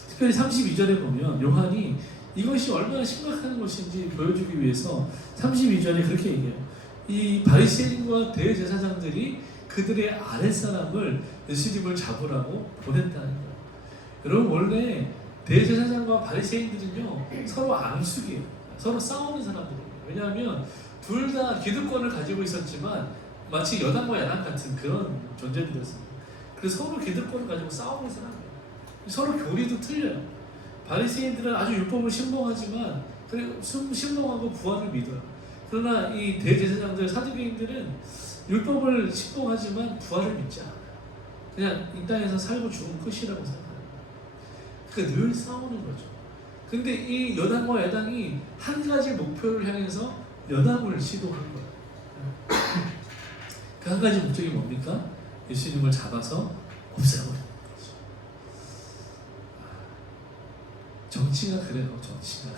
특별히 32절에 보면 요한이 이것이 얼마나 심각한 것인지 보여주기 위해서 32절에 그렇게 얘기해요. 이 바리새인과 대제사장들이 그들의 아랫사람을 예수님을 잡으라고 보냈다는 거예요. 여러분 원래 대제사장과 바리새인들은요 서로 앙숙이에요. 서로 싸우는 사람들이에요. 왜냐하면 둘 다 기득권을 가지고 있었지만 마치 여당과 야당 같은 그런 존재들이었습니다. 그래서 서로 기득권을 가지고 싸우는 사람이에요. 서로 교리도 틀려요. 바리새인들은 아주 율법을 신봉하지만 그리고 신봉하고 부활을 믿어요. 그러나 이 대제사장들 사두개인들은 율법을 신봉하지만 부활을 믿지 않아요. 그냥 이 땅에서 살고 죽으면 끝이라고 생각합니다. 그러니까 늘 싸우는 거죠. 근데 이 여당과 야당이 한 가지 목표를 향해서 연합을 시도한 거예요. 그 한 가지 목적이 뭡니까? 예수님을 잡아서 없애버리는 거죠. 정치가 그래요. 정치가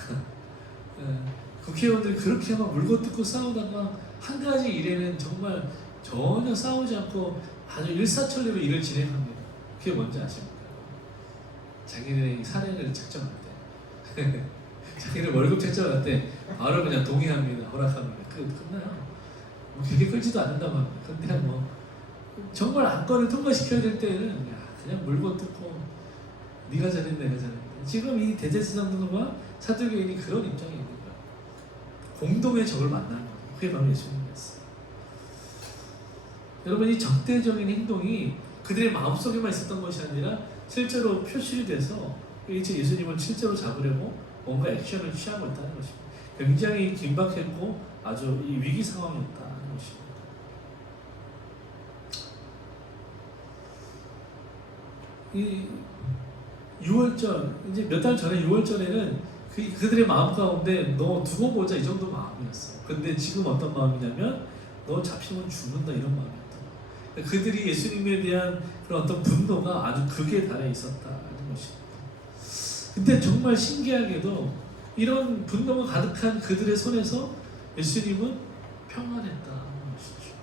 국회의원들이 그렇게 막 물고 뜯고 싸우다가 한 가지 일에는 정말 전혀 싸우지 않고 아주 일사천리로 일을 진행합니다. 그게 뭔지 아십니까? 자기네 사례를 책정할 때 자기네 월급 책정할 때 바로 그냥 동의합니다. 허락합니다. 끝나요. 뭐 길게 끌지도 않는다고 합니다. 근데 뭐 정말 안건을 통과시켜야 될 때는 그냥 물고 뜯고 네가 잘했네 내가 잘했네. 지금 이 대제사장들과 사두개인이 그런 입장이 있는 거예요. 공동의 적을 만난 거예요. 그게 바로 예수님이었어요. 여러분 이 적대적인 행동이 그들의 마음속에만 있었던 것이 아니라 실제로 표출이 돼서 이제 예수님을 실제로 잡으려고 뭔가 액션을 취하고 있다는 것입니다. 굉장히 긴박했고 아주 이 위기 상황이었다는 것입니다. 이 6월절 이제 몇 달 전에 6월절에는 그들의 마음 가운데 너 두고 보자 이 정도 마음이었어. 근데 지금 어떤 마음이냐면 너 잡히면 죽는다 이런 마음이었다. 그들이 예수님에 대한 그런 어떤 분노가 아주 극에 달해 있었다는 것입니다. 근데 정말 신기하게도 이런 분노가 가득한 그들의 손에서 예수님은 평안했다는 것이죠.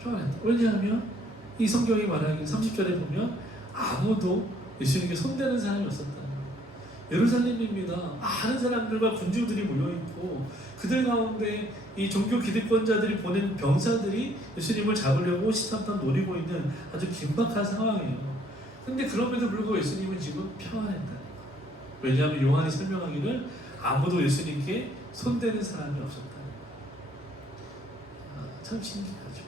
평안했다. 왜냐하면 이 성경이 말하기 30절에 보면 아무도 예수님께 손대는 사람이 없었다. 예루살렘입니다. 많은 사람들과 군중들이 모여있고 그들 가운데 이 종교 기득권자들이 보낸 병사들이 예수님을 잡으려고 시탐탐 노리고 있는 아주 긴박한 상황이에요. 근데 그럼에도 불구하고 예수님은 지금 평안했다. 왜냐하면 요한이 설명하기를 아무도 예수님께 손대는 사람이 없었다. 참 신기하죠.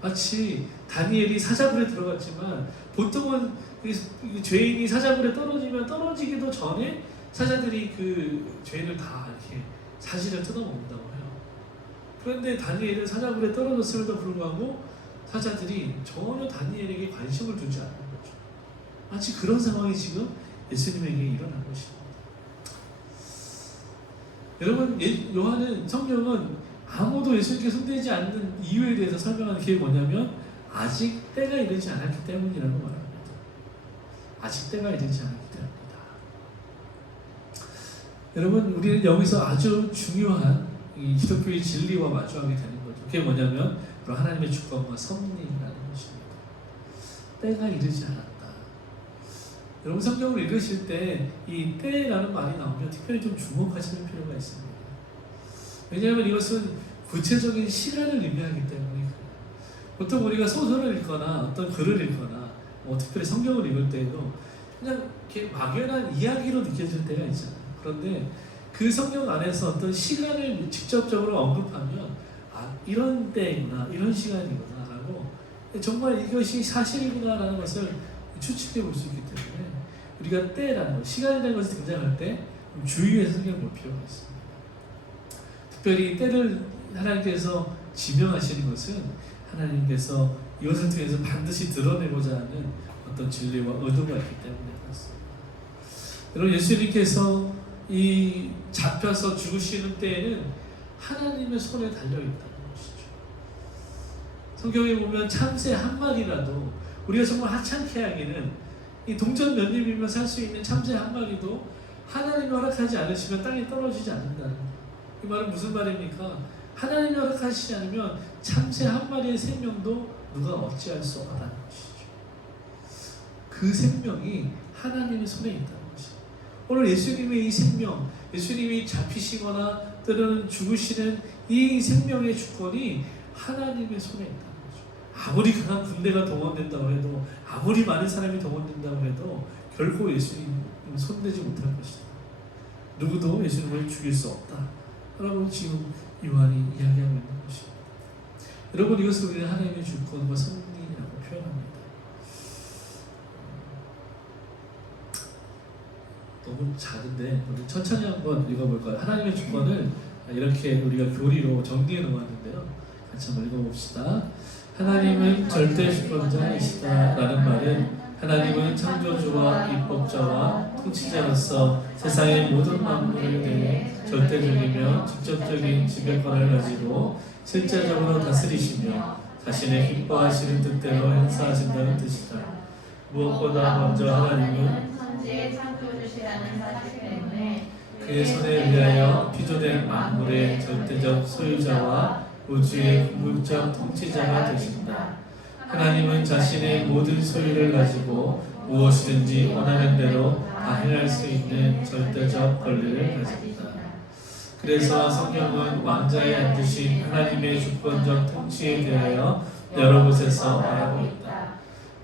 마치 다니엘이 사자굴에 들어갔지만 보통은 죄인이 사자굴에 떨어지기도 전에 사자들이 그 죄인을 다 이렇게 사실을 뜯어먹는다고 해요. 그런데 다니엘은 사자굴에 떨어졌음에도 불구하고 사자들이 전혀 다니엘에게 관심을 두지 않는 거죠. 마치 그런 상황이 지금 예수님에게 일어난 것입니다. 여러분, 요한은 성경은 아무도 예수님께 손대지 않는 이유에 대해서 설명하는 게 뭐냐면 아직 때가 이르지 않았기 때문이라고 말합니다. 아직 때가 이르지 않았기 때문이다. 여러분, 우리는 여기서 아주 중요한 이 기독교의 진리와 마주하게 되는 거죠. 그게 뭐냐면 바로 하나님의 주권과 섭리라는 것입니다. 때가 이르지 않았다. 여러분, 성경을 읽으실 때 이 때라는 말이 나오면 특별히 좀 주목하실 필요가 있습니다. 왜냐하면 이것은 구체적인 시간을 의미하기 때문에 그래요. 보통 우리가 소설을 읽거나 어떤 글을 읽거나 특별히 성경을 읽을 때에도 그냥 이렇게 막연한 이야기로 느껴질 때가 있잖아요. 그런데 그 성경 안에서 어떤 시간을 직접적으로 언급하면 이런 때이구나, 이런 시간이구나 라고 정말 이것이 사실이구나 라는 것을 추측해 볼 수 있기 때문에 우리가 때라는 것, 시간이라는 것이 등장할 때 주의해서 성경을 볼 필요가 있습니다. 특별히 때를 하나님께서 지명하시는 것은 하나님께서 이것을 통해서 반드시 드러내고자 하는 어떤 진리와 의도가 있기 때문에 그렇습니다. 여러분, 예수님께서 이 잡혀서 죽으시는 때에는 하나님의 손에 달려있다는 것이죠. 성경에 보면 참새 한 마리라도 우리가 정말 하찮게 하기는 이 동전 몇 입이면 살 수 있는 참새 한 마리도 하나님이 허락하지 않으시면 땅에 떨어지지 않는다는 거예요. 이 말은 무슨 말입니까? 하나님이 허락하시지 않으면 참새 한 마리의 생명도 누가 어찌할 수 없다는 것이죠. 그 생명이 하나님의 손에 있다는 것이죠. 오늘 예수님의 이 생명, 예수님이 잡히시거나 때로는 죽으시는 이 생명의 주권이 하나님의 손에 있다는 거죠. 아무리 강한 군대가 동원된다고 해도, 아무리 많은 사람이 동원된다고 해도 결코 예수님은 손대지 못할 것이다. 누구도 예수님을 죽일 수 없다 라고 지금 요한이 이야기하고 있는 것입니다. 여러분, 이것을 우리는 하나님의 주권과 섭리라고 표현합니다. 너무 작은데 우리 천천히 한번 읽어볼까요? 하나님의 주권을 이렇게 우리가 교리로 정리해 놓았는데요. 같이 한번 읽어봅시다. 하나님은 절대 주권자이시다 라는 말은 하나님은 창조주와 입법자와 통치자로서 세상의 모든 만물에 대해 절대적이며 직접적인 지배권을 가지고 실제적으로 다스리시며 자신의 기뻐하시는 뜻대로 행사하신다는 뜻이다. 무엇보다 먼저 하나님은 천지의 창조주시라는 사실 때문에 그의 손에 의하여 피조된 만물의 절대적 소유자와 우주의 궁극적 통치자가 되신다. 하나님은 자신의 모든 소유를 가지고 무엇이든지 원하는 대로 다 행할 수 있는 절대적 권리를 가집니다. 그래서 성경은 왕자에 앉으신 하나님의 주권적 통치에 대하여 여러 곳에서 말하고 있다.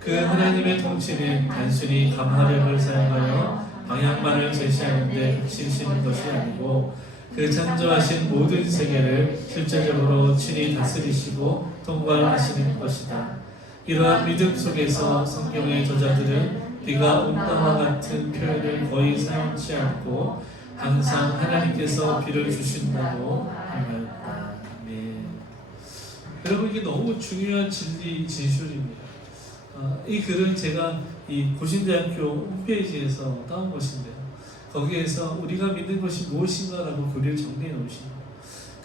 그 하나님의 통치는 단순히 감화력을 사용하여 방향만을 제시하는 데 그치시는 것이 아니고 그 창조하신 모든 세계를 실제적으로 친히 다스리시고 통괄하시는 것이다. 이러한 믿음 속에서 성경의 저자들은 비가 온 땅과 같은 표현을 거의 사용치 않고 항상 하나님께서 비를 주신다고 하였다. 네. 여러분, 이게 너무 중요한 진리 진술입니다. 이 글은 제가 이 고신대학교 홈페이지에서 따온 것인데요. 거기에서 우리가 믿는 것이 무엇인가라고 글을 정리해 놓으신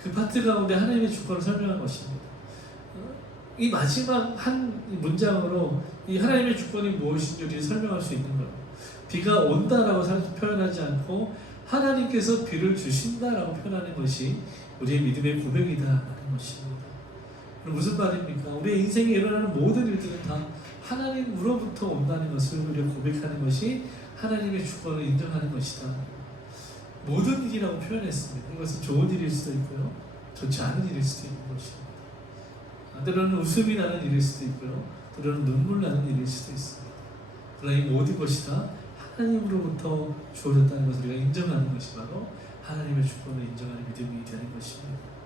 그 파트 가운데 하나님의 주권을 설명한 것입니다. 이 마지막 한 문장으로 이 하나님의 주권이 무엇인지를 설명할 수 있는 거예요. 비가 온다라고 표현하지 않고 하나님께서 비를 주신다라고 표현하는 것이 우리의 믿음의 고백이다라는 것입니다. 무슨 말입니까? 우리의 인생에 일어나는 모든 일들은 다 하나님으로부터 온다는 것을 우리가 고백하는 것이 하나님의 주권을 인정하는 것이다. 모든 일이라고 표현했습니다. 이것은 좋은 일일 수도 있고요, 좋지 않은 일일 수도 있는 것입니다. 때로는 웃음이 나는 일일 수도 있고요, 때로는 눈물 나는 일일 수도 있습니다. 그러나 이 모든 것이 다 하나님으로부터 주어졌다는 것을 우리가 인정하는 것이 바로 하나님의 주권을 인정하는 믿음이 되는 것입니다.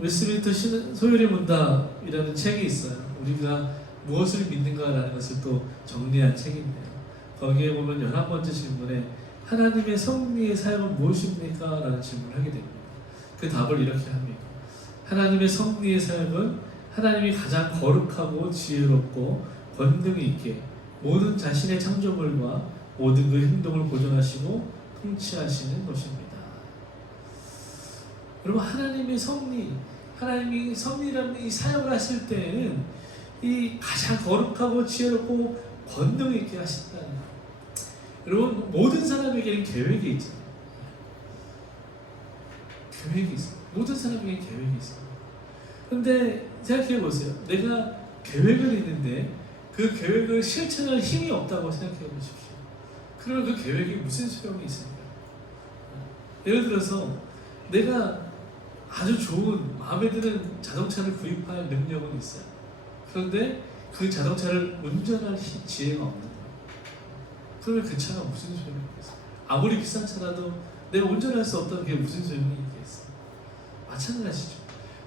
웨스트민스터 소율의 문답이라는 책이 있어요. 우리가 무엇을 믿는가라는 것을 또 정리한 책인데요. 거기에 보면 11번째 질문에 하나님의 섭리의 사역은 무엇입니까? 라는 질문을 하게 됩니다. 그 답을 이렇게 합니다. 하나님의 섭리의 사역은 하나님이 가장 거룩하고 지혜롭고 권능이 있게 모든 자신의 창조물과 모든 그 행동을 보존하시고 통치하시는 것입니다. 여러분, 하나님의 섭리, 하나님이 섭리라는 이 사역을 하실 때에는 이 가장 거룩하고 지혜롭고 권능 있게 하신다는 거예요. 여러분, 모든 사람에게는 계획이 있잖아요. 계획이 있어요. 모든 사람에게 계획이 있어요. 그런데 생각해 보세요. 내가 계획을 있는데 그 계획을 실천할 힘이 없다고 생각해 보십시오. 그러면 그 계획이 무슨 소용이 있습니까? 예를 들어서 내가 아주 좋은 마음에 드는 자동차를 구입할 능력은 있어요. 그런데 그 자동차를 운전할 지혜가 없는 거예요. 그러면 그 차가 무슨 소용이 있겠어요? 아무리 비싼 차라도 내가 운전할 수 없다면 그게 무슨 소용이 있겠어요? 마찬가지죠.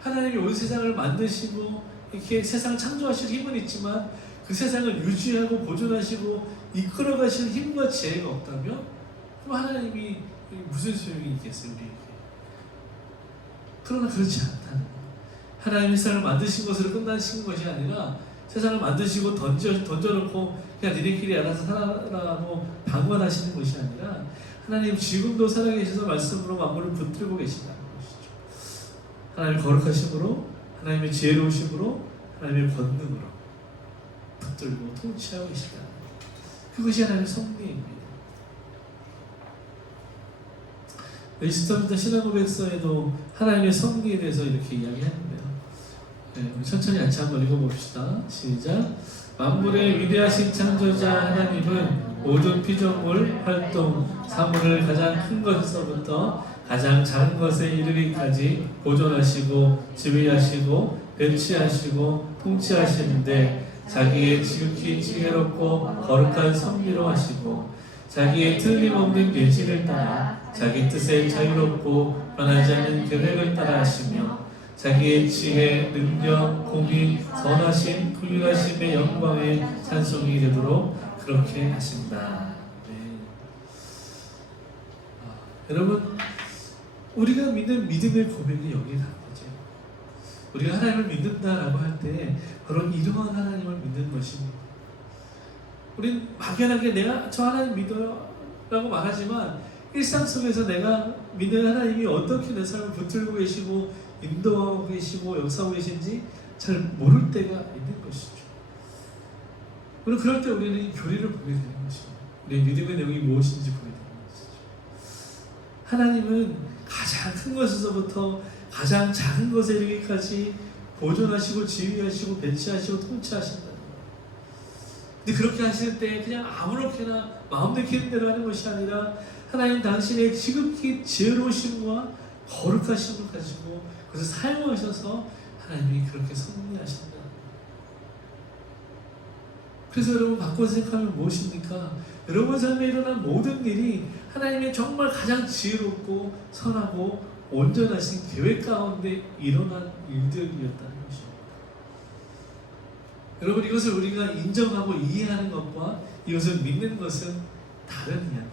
하나님이 온 세상을 만드시고 이렇게 세상을 창조하실 힘은 있지만 그 세상을 유지하고 보존하시고 이끌어가실 힘과 지혜가 없다면 그럼 하나님이 무슨 소용이 있겠어요, 우리에게? 그러나 그렇지 않다는 거예요. 하나님이 세상을 만드신 것으로 끝나신 것이 아니라 세상을 만드시고 던져놓고 그냥 니네끼리 알아서 살아라고 방관하시는 것이 아니라 하나님 지금도 살아계셔서 말씀으로 만물을 붙들고 계신다는 것이죠. 하나님의 거룩하심으로, 하나님의 지혜로우심으로, 하나님의 권능으로 붙들고 통치하고 계시다는 것. 그것이 하나님의 섭리입니다. 웨스트민스터 신앙고백서에도 하나님의 섭리에 대해서 이렇게 이야기하는데요. 네, 우리 천천히 같이 한번 읽어봅시다. 시작. 만물의 위대하신 창조자 하나님은 모든 피조물, 활동, 사물을 가장 큰 것에서부터 가장 작은 것에 이르기까지 보존하시고 지휘하시고 배치하시고 통치하시는데 자기의 지극히 지혜롭고 거룩한 섭리로 하시고 자기의 틀림없는 계시를 따라 자기 뜻에 자유롭고 변하지 않는 계획을 따라 하시며 자기의 지혜, 능력, 공의, 선하심, 훌륭하심의 영광의 찬송이 되도록 그렇게 하신다. 네. 여러분, 우리가 믿는 믿음의 고백이 여기에 담겨져. 우리가 하나님을 믿는다라고 할 때 바로 이러한 하나님을 믿는 것입니다. 우린 막연하게 내가 저 하나님 믿어요 라고 말하지만 일상 속에서 내가 믿는 하나님이 어떻게 내 삶을 붙들고 계시고 인도하고 계시고 역사하고 계신지 잘 모를 때가 있는 것이죠. 그리고 그럴 때 우리는 교리를 보게 되는 것입니다. 우리의 믿음의 내용이 무엇인지 보게 되는 것이죠. 하나님은 가장 큰 것에서부터 가장 작은 것에 이르기까지 보존하시고 지휘하시고 배치하시고 통치하신다는 거예요. 근데 그렇게 하실 때 그냥 아무렇게나 마음 내키는 대로 하는 것이 아니라 하나님 당신의 지극히 지혜로우심과 거룩하심을 가지고 그것을 사용하셔서 하나님이 그렇게 섭리하신다. 그래서 여러분 바꿔 생각하면 무엇입니까? 여러분 삶에 일어난 모든 일이 하나님의 정말 가장 지혜롭고 선하고 온전하신 계획 가운데 일어난 일들이었다는 것입니다. 여러분, 이것을 우리가 인정하고 이해하는 것과 이것을 믿는 것은 다른 이야기입니다.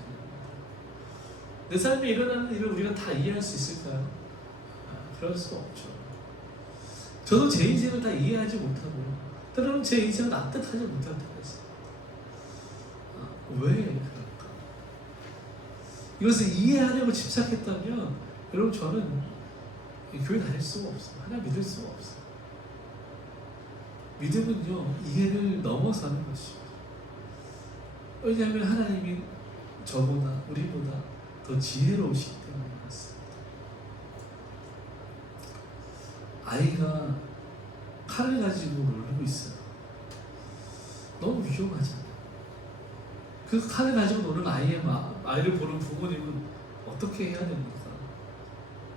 내 삶에 일어나는 일을 우리가 다 이해할 수 있을까요? 그럴 수 없죠. 저도 제 인생을 다 이해하지 못하고요. 때로는 제 인생은 납득하지 못할 때가 있어요. 왜 그럴까? 이것을 이해하려고 집착했다면 여러분 저는 교회 다닐 수가 없어요. 하나님 믿을 수가 없어요. 믿음은요 이해를 넘어서는 것이죠. 왜냐하면 하나님이 저보다 우리보다 더 지혜로우시기 때문에 그렇습니다. 아이가 칼을 가지고 놀고 있어요. 너무 위험하잖아요. 그 칼을 가지고 노는 아이를 보는 부모님은 어떻게 해야 됩니까?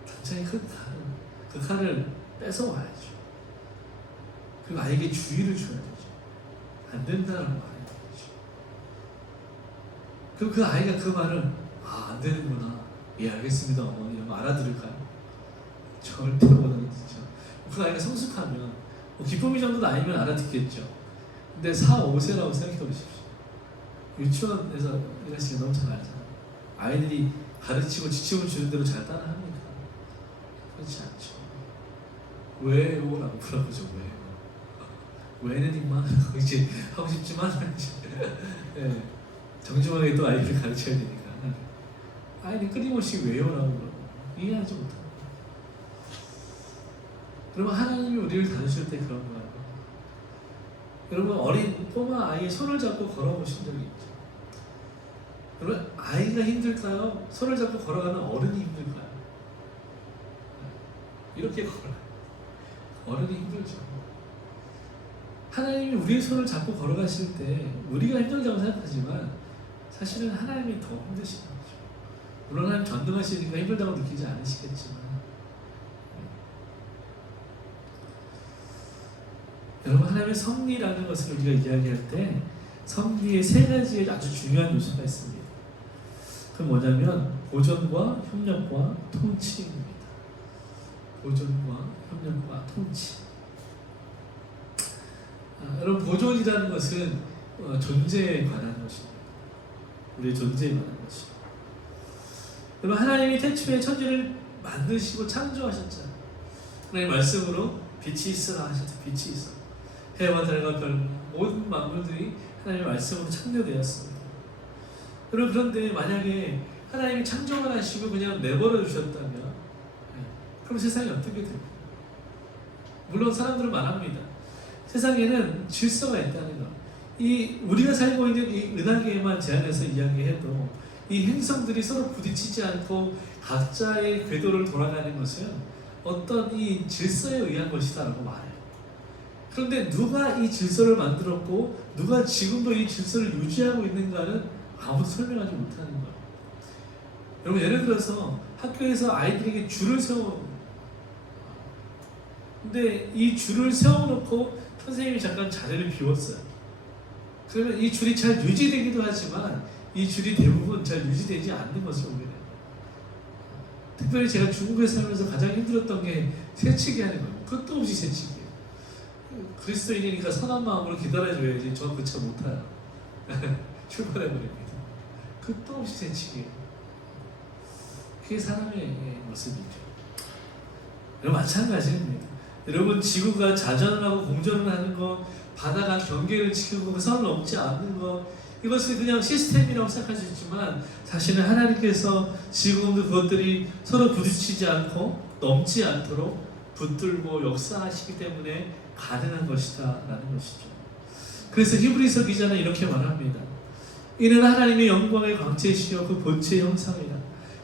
당장에 그 칼을 뺏어와야죠. 그리고 아이에게 주의를 줘야 되죠. 안 된다라고 말해야 되죠. 그럼 그 아이가 그 말을 안 되는구나. 예 알겠습니다 어머니 이러면 알아들을까요? 절대 못하겠죠. 그 아이가 성숙하면 기쁨이 정도도 아니면 알아듣겠죠. 근데 4, 5세라고 생각해 보십시오. 유치원에서 이러시기 너무 잘 알잖아요. 아이들이 가르치고 지침을 주는 대로 잘 따라합니까? 그렇지 않죠. 왜요? 라고 물어보죠. 왜는 임마 이제 하고 싶지만 네. 정중하게 또 아이를 가르쳐야 되니까 아이는 끊임없이 왜요? 라고 물어보고 이해하지 못합니다. 그러면 하나님이 우리를 다루실 때 그런 거예요. 여러분 어린 꼬마 아이의 손을 잡고 걸어보신 적이 있죠? 여러분 아이가 힘들까요? 손을 잡고 걸어가는 어른이 힘들까요? 이렇게 걸어요. 어른이 힘들죠. 하나님이 우리의 손을 잡고 걸어가실 때 우리가 힘들다고 생각하지만 사실은 하나님이 더 힘드신 거죠. 물론 하나님 전능하시니까 힘들다고 느끼지 않으시겠지만 여러분 하나님의 섭리라는 것을 우리가 이야기할 때 섭리의 세 가지의 아주 중요한 요소가 있습니다. 그 뭐냐면 보존과 협력과 통치입니다. 보존과 협력과 통치. 여러분 보존이라는 것은 존재에 관한 것입니다. 우리의 존재에 관한 것입니다. 여러분 하나님이 태초에 천지를 만드시고 창조하셨잖아요. 하나님 말씀으로 빛이 있으라 하셔서 빛이 있어. 해와 달과 별 모든 만물들이 하나님의 말씀으로 창조되었습니다. 여러분 그런데 만약에 하나님이 창조만 하시고 그냥 내버려 두셨다면 그럼 세상이 어떻게 될까요? 물론 사람들은 말합니다. 세상에는 질서가 있다는 것. 이 우리가 살고 있는 이 은하계에만 제한해서 이야기해도 이 행성들이 서로 부딪히지 않고 각자의 궤도를 돌아가는 것은 어떤 이 질서에 의한 것이다라고 말해요. 그런데 누가 이 질서를 만들었고 누가 지금도 이 질서를 유지하고 있는가는 아무도 설명하지 못하는 거예요. 여러분 예를 들어서 학교에서 아이들에게 줄을 세워. 근데 이 줄을 세워놓고 선생님이 잠깐 자리를 비웠어요. 그러면 이 줄이 잘 유지되기도 하지만 이 줄이 대부분 잘 유지되지 않는 것을 보게 돼요. 특별히 제가 중국에 살면서 가장 힘들었던 게 새치기 하는 거예요. 끝도 없이 새치기예요. 그리스도인이니까 선한 마음으로 기다려줘야지 저 그 차 못 타요. 출발해버립니다. 끝도 없이 새치기예요. 그게 사람의 모습이죠. 여러분 마찬가지입니다. 여러분 지구가 자전을 하고 공전을 하는 것, 바다가 경계를 지키고 그 선을 넘지 않는 것, 이것을 그냥 시스템이라고 생각할 수 있지만 사실은 하나님께서 지금도 그것들이 서로 부딪히지 않고 넘지 않도록 붙들고 역사하시기 때문에 가능한 것이다 라는 것이죠. 그래서 히브리서 기자는 이렇게 말합니다. 이는 하나님의 영광의 광채시여 그 본체의 형상이라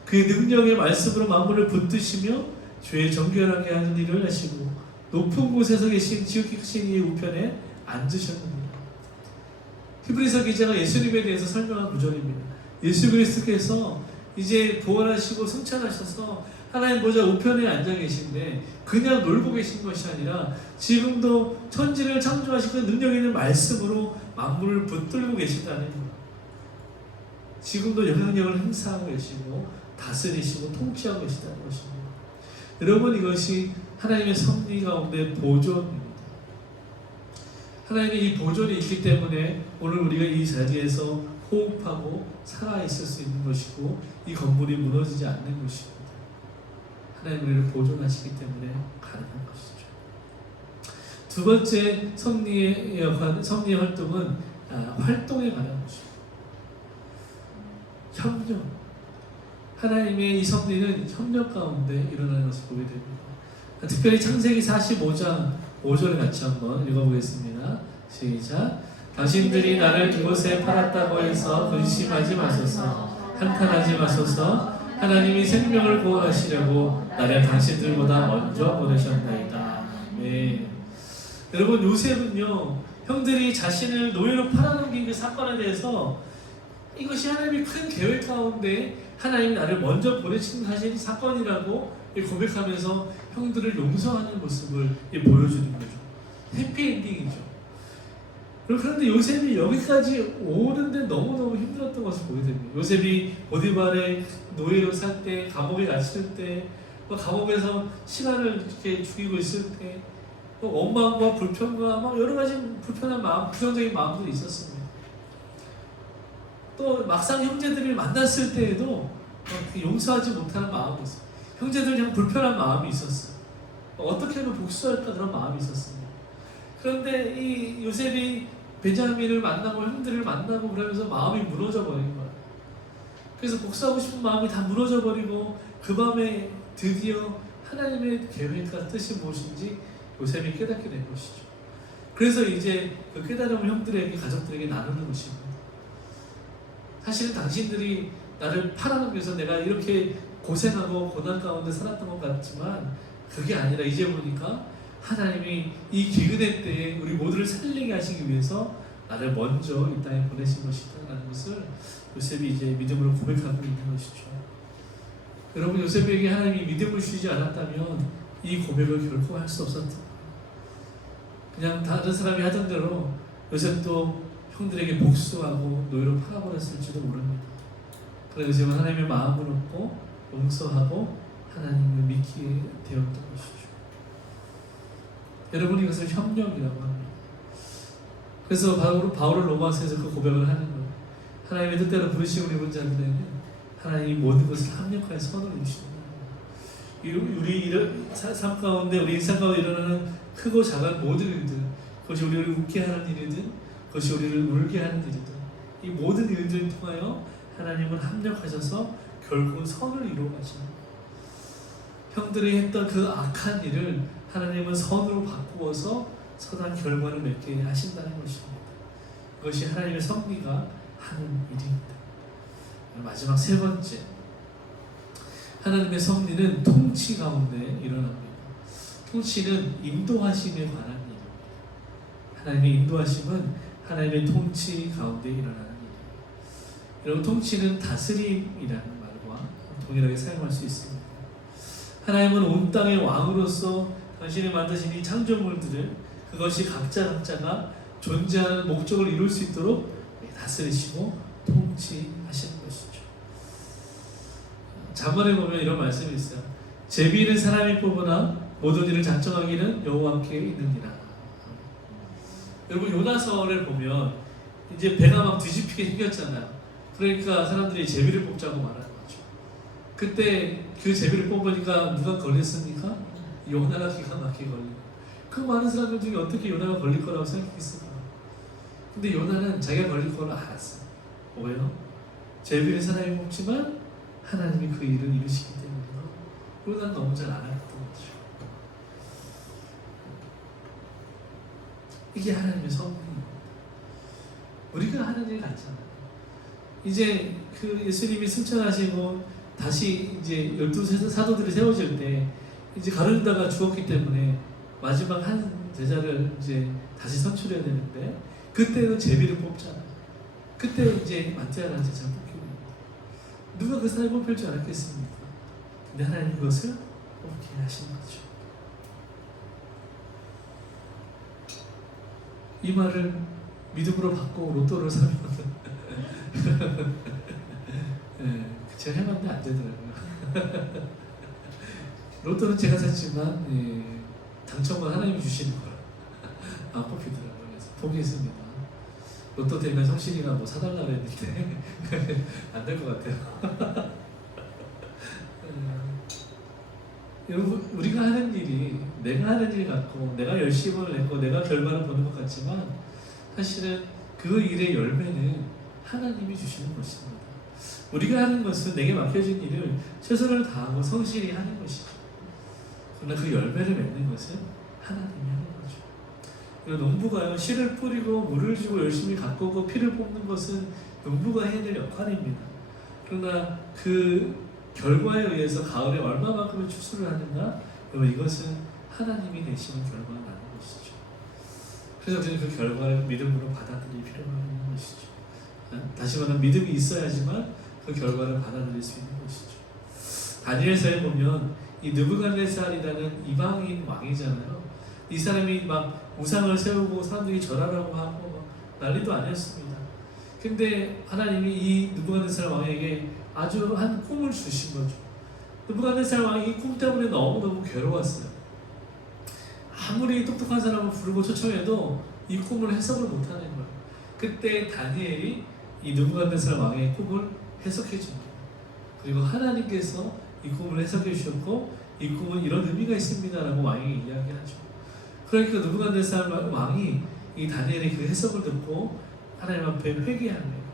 그의 능력의 말씀으로 만물을 붙드시며 죄의 정결하게 하는 일을 하시고 높은 곳에서 계신 지극히 크신 이의 우편에 앉으셨느니라. 히브리서 기자가 예수님에 대해서 설명한 구절입니다. 예수 그리스도께서 이제 부활하시고 승천하셔서 하나님 보좌 우편에 앉아 계신데 그냥 놀고 계신 것이 아니라 지금도 천지를 창조하시고 능력 있는 말씀으로 만물을 붙들고 계신다는 것. 지금도 영향력을 행사하고 계시고 다스리시고 통치하고 계시다는 것입니다. 여러분 이것이 하나님의 섭리 가운데 보존입니다. 하나님의 이 보존이 있기 때문에 오늘 우리가 이 자리에서 호흡하고 살아있을 수 있는 것이고 이 건물이 무너지지 않는 것입니다. 하나님 우리를 보존하시기 때문에 가능한 것이죠. 두 번째 섭리의 역할, 섭리의 활동은 활동에 관한 것입니다. 협력. 하나님의 이 섭리는 협력 가운데 일어나는 것을 보게 됩니다. 특별히 창세기 45장 5절을 같이 한번 읽어보겠습니다. 시작. 당신들이 나를 이곳에 팔았다고 해서 근심하지 마소서. 한탄하지 마소서. 하나님이 생명을 구원하시려고 나를 당신들보다 먼저 보내셨나이다. 네. 여러분, 요셉은요, 형들이 자신을 노예로 팔아넘긴 그 사건에 대해서 이것이 하나님의 큰 계획 가운데 하나님이 나를 먼저 보내신 사실 사건이라고 고백하면서 형들을 용서하는 모습을 보여주는 거죠. 해피엔딩이죠. 그런데 요셉이 여기까지 오는데 너무너무 힘들었던 것을 보게 됩니다. 요셉이 보디발의 노예로 살 때, 감옥에 갇힐 때, 감옥에서 시간을 이렇게 죽이고 있을 때, 원망과 불평과 막 여러 가지 불편한 마음, 부정적인 마음들이 있었습니다. 또 막상 형제들을 만났을 때에도 용서하지 못하는 마음이 있어요. 형제들 그냥 불편한 마음이 있었어요. 어떻게 하면 복수할까 그런 마음이 있었습니다. 그런데 이 요셉이 베냐민을 만나고 형들을 만나고 그러면서 마음이 무너져 버린 거예요. 그래서 복수하고 싶은 마음이 다 무너져 버리고 그 밤에 드디어 하나님의 계획과 뜻이 무엇인지 요셉이 깨닫게 된 것이죠. 그래서 이제 그 깨달음을 형들에게, 가족들에게 나누는 것입니다. 사실은 당신들이 나를 팔아넘겨서 내가 이렇게 고생하고 고난 가운데 살았던 것 같지만 그게 아니라 이제 보니까 하나님이 이 기근의 때에 우리 모두를 살리게 하시기 위해서 나를 먼저 이 땅에 보내신 것이다 라는 것을 요셉이 이제 믿음으로 고백하고 있는 것이죠. 여러분, 요셉에게 하나님이 믿음을 주지 않았다면 이 고백을 결코 할 수 없었던 거예요. 그냥 다른 사람이 하던 대로 요셉도 형들에게 복수하고 노예로 팔아버렸을지도 모릅니다. 그러나 요셉은 하나님의 마음을 얻고 용서하고 하나님을 믿기에 되었던 것이죠. 여러분, 이것을 협력이라고 합니다. 그래서 바울은 로마서에서 그 고백을 하는 거예요. 하나님의 뜻대로 부르신 우리 분자들에는 하나님이 모든 것을 합력하여 선을 이루시는 거예요. 우리 삶 가운데, 우리 인생 가운데 일어나는 크고 작은 모든 일들, 그것이 우리를 웃게 하는 일이든 그것이 우리를 울게 하는 일이든 이 모든 일들을 통하여 하나님은 합력하셔서 결국 선을 이루어 가시는 거예요. 형들이 했던 그 악한 일을 하나님은 선으로 바꾸어서 선한 결과를 맺게 하신다는 것입니다. 그것이 하나님의 섭리가 하는 일입니다. 마지막 세 번째, 하나님의 섭리는 통치 가운데 일어납니다. 통치는 인도하심에 관한 일입니다. 하나님의 인도하심은 하나님의 통치 가운데 일어나는 일입니다. 여러분, 통치는 다스림이라는 말과 동일하게 사용할 수 있습니다. 하나님은 온 땅의 왕으로서 당신이 만드신 이 창조물들을 그것이 각자가 존재하는 목적을 이룰 수 있도록 다스리시고 통치하시는 것이죠. 잠언에 보면 이런 말씀이 있어요. 제비는 사람이 뽑으나 모든 일을 작정하기는 여호와께 있느니라. 여러분, 요나서를 보면 이제 배가 막 뒤집히게 생겼잖아요. 그러니까 사람들이 제비를 뽑자고 말하는 거죠. 그때 그 제비를 뽑으니까 누가 걸렸습니까? 요나가 기가 막히게 걸린. 그 많은 사람들 중에 어떻게 요나가 걸릴 거라고 생각했을까? 근데 요나는 자기가 걸릴 걸 알았어요. 왜요? 제비를 사람이 뽑지만 하나님이 그 일을 이루시기 때문에 요나는 너무 잘 알았던 거죠. 이게 하나님의 섭리입니다. 우리가 하는 일 같잖아요. 이제 그 예수님이 승천하시고 다시 이제 12 사도들이 세워질 때 이제 가룟유다가 죽었기 때문에 마지막 한 제자를 이제 다시 선출해야 되는데 그때는 제비를 뽑잖아요. 그때 이제 마태아라는 제자를 뽑게 됩니다. 누가 그 사람을 뽑힐 줄 알았겠습니까? 근데 하나님 그것을 뽑게 하신 거죠. 이 말을 믿음으로 받고 로또를 사면 네, 제가 해봤는데 안 되더라고요. 로또는 제가 샀지만 당첨은 하나님이 주시는 거라 안 뽑히더라고요. 그래서 포기했습니다. 로또 되면 성신이가 뭐 사달라고 했는데 안 될 것 같아요. 여러분, 우리가 하는 일이 내가 하는 일 같고 내가 열심을 냈고 내가 결과를 보는 것 같지만 사실은 그 일의 열매는 하나님이 주시는 것입니다. 우리가 하는 것은 내게 맡겨진 일을 최선을 다하고 성실히 하는 것이죠. 그러나 그 열매를 맺는 것은 하나님이 하는 거죠. 그리고 농부가요, 씨를 뿌리고 물을 주고 열심히 가꾸고 피를 뽑는 것은 농부가 해야 될 역할입니다. 그러나 그 결과에 의해서 가을에 얼마만큼의 추수를 하는가? 이것은 하나님이 내시는 결과가 나는 것이죠. 그래서 우리는 그 결과를 믿음으로 받아들일 필요가 있는 것이죠. 다시 말하면 믿음이 있어야지만 그 결과를 받아들일 수 있는 것이죠. 다니엘서에 보면 이 느부갓네살이라는 이방인 왕이잖아요. 이 사람이 막 우상을 세우고 사람들이 절하라고 하고 막 난리도 아니었습니다. 근데 하나님이 이 느부갓네살 왕에게 아주 한 꿈을 주신 거죠. 느부갓네살 왕이 이 꿈 때문에 너무너무 괴로웠어요. 아무리 똑똑한 사람을 부르고 초청해도 이 꿈을 해석을 못하는 거예요. 그때 다니엘이 이 느부갓네살 왕의 꿈을 해석해 줍니다. 그리고 하나님께서 이 꿈을 해석해 주셨고 이 꿈은 이런 의미가 있습니다 라고 왕에게 이야기하죠. 그러니까 느부갓네살 왕이 이 다니엘의 그 해석을 듣고 하나님 앞에 회개하네요.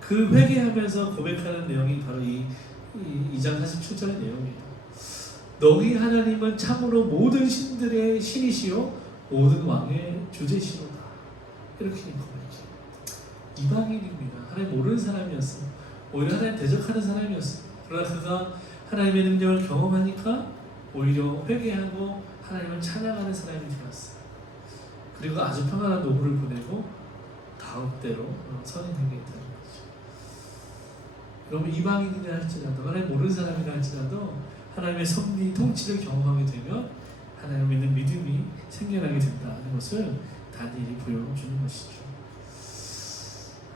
그 회개하면서 고백하는 내용이 바로 이 2장 47절의 내용입니다. 너희 하나님은 참으로 모든 신들의 신이시요 모든 왕의 주제시로다. 이렇게 고백해요. 이방인입니다. 하나님 모르는 사람이었어요. 오히려 하나님 대적하는 사람이었어요. 그러나 그가 하나님의 능력을 경험하니까 오히려 회개하고 하나님을 찬양하는 사람이 되었어요. 그리고 아주 평안한 노후를 보내고 다음 때로 선인에게 되는 거죠. 여러분 이방인이라 할지라도 하나님 모르는 사람이라 할지라도 하나님의 섭리 통치를 경험하게 되면 하나님을 믿는 믿음이 생겨나게 된다는 것을 다니엘이 보여주는 것이죠.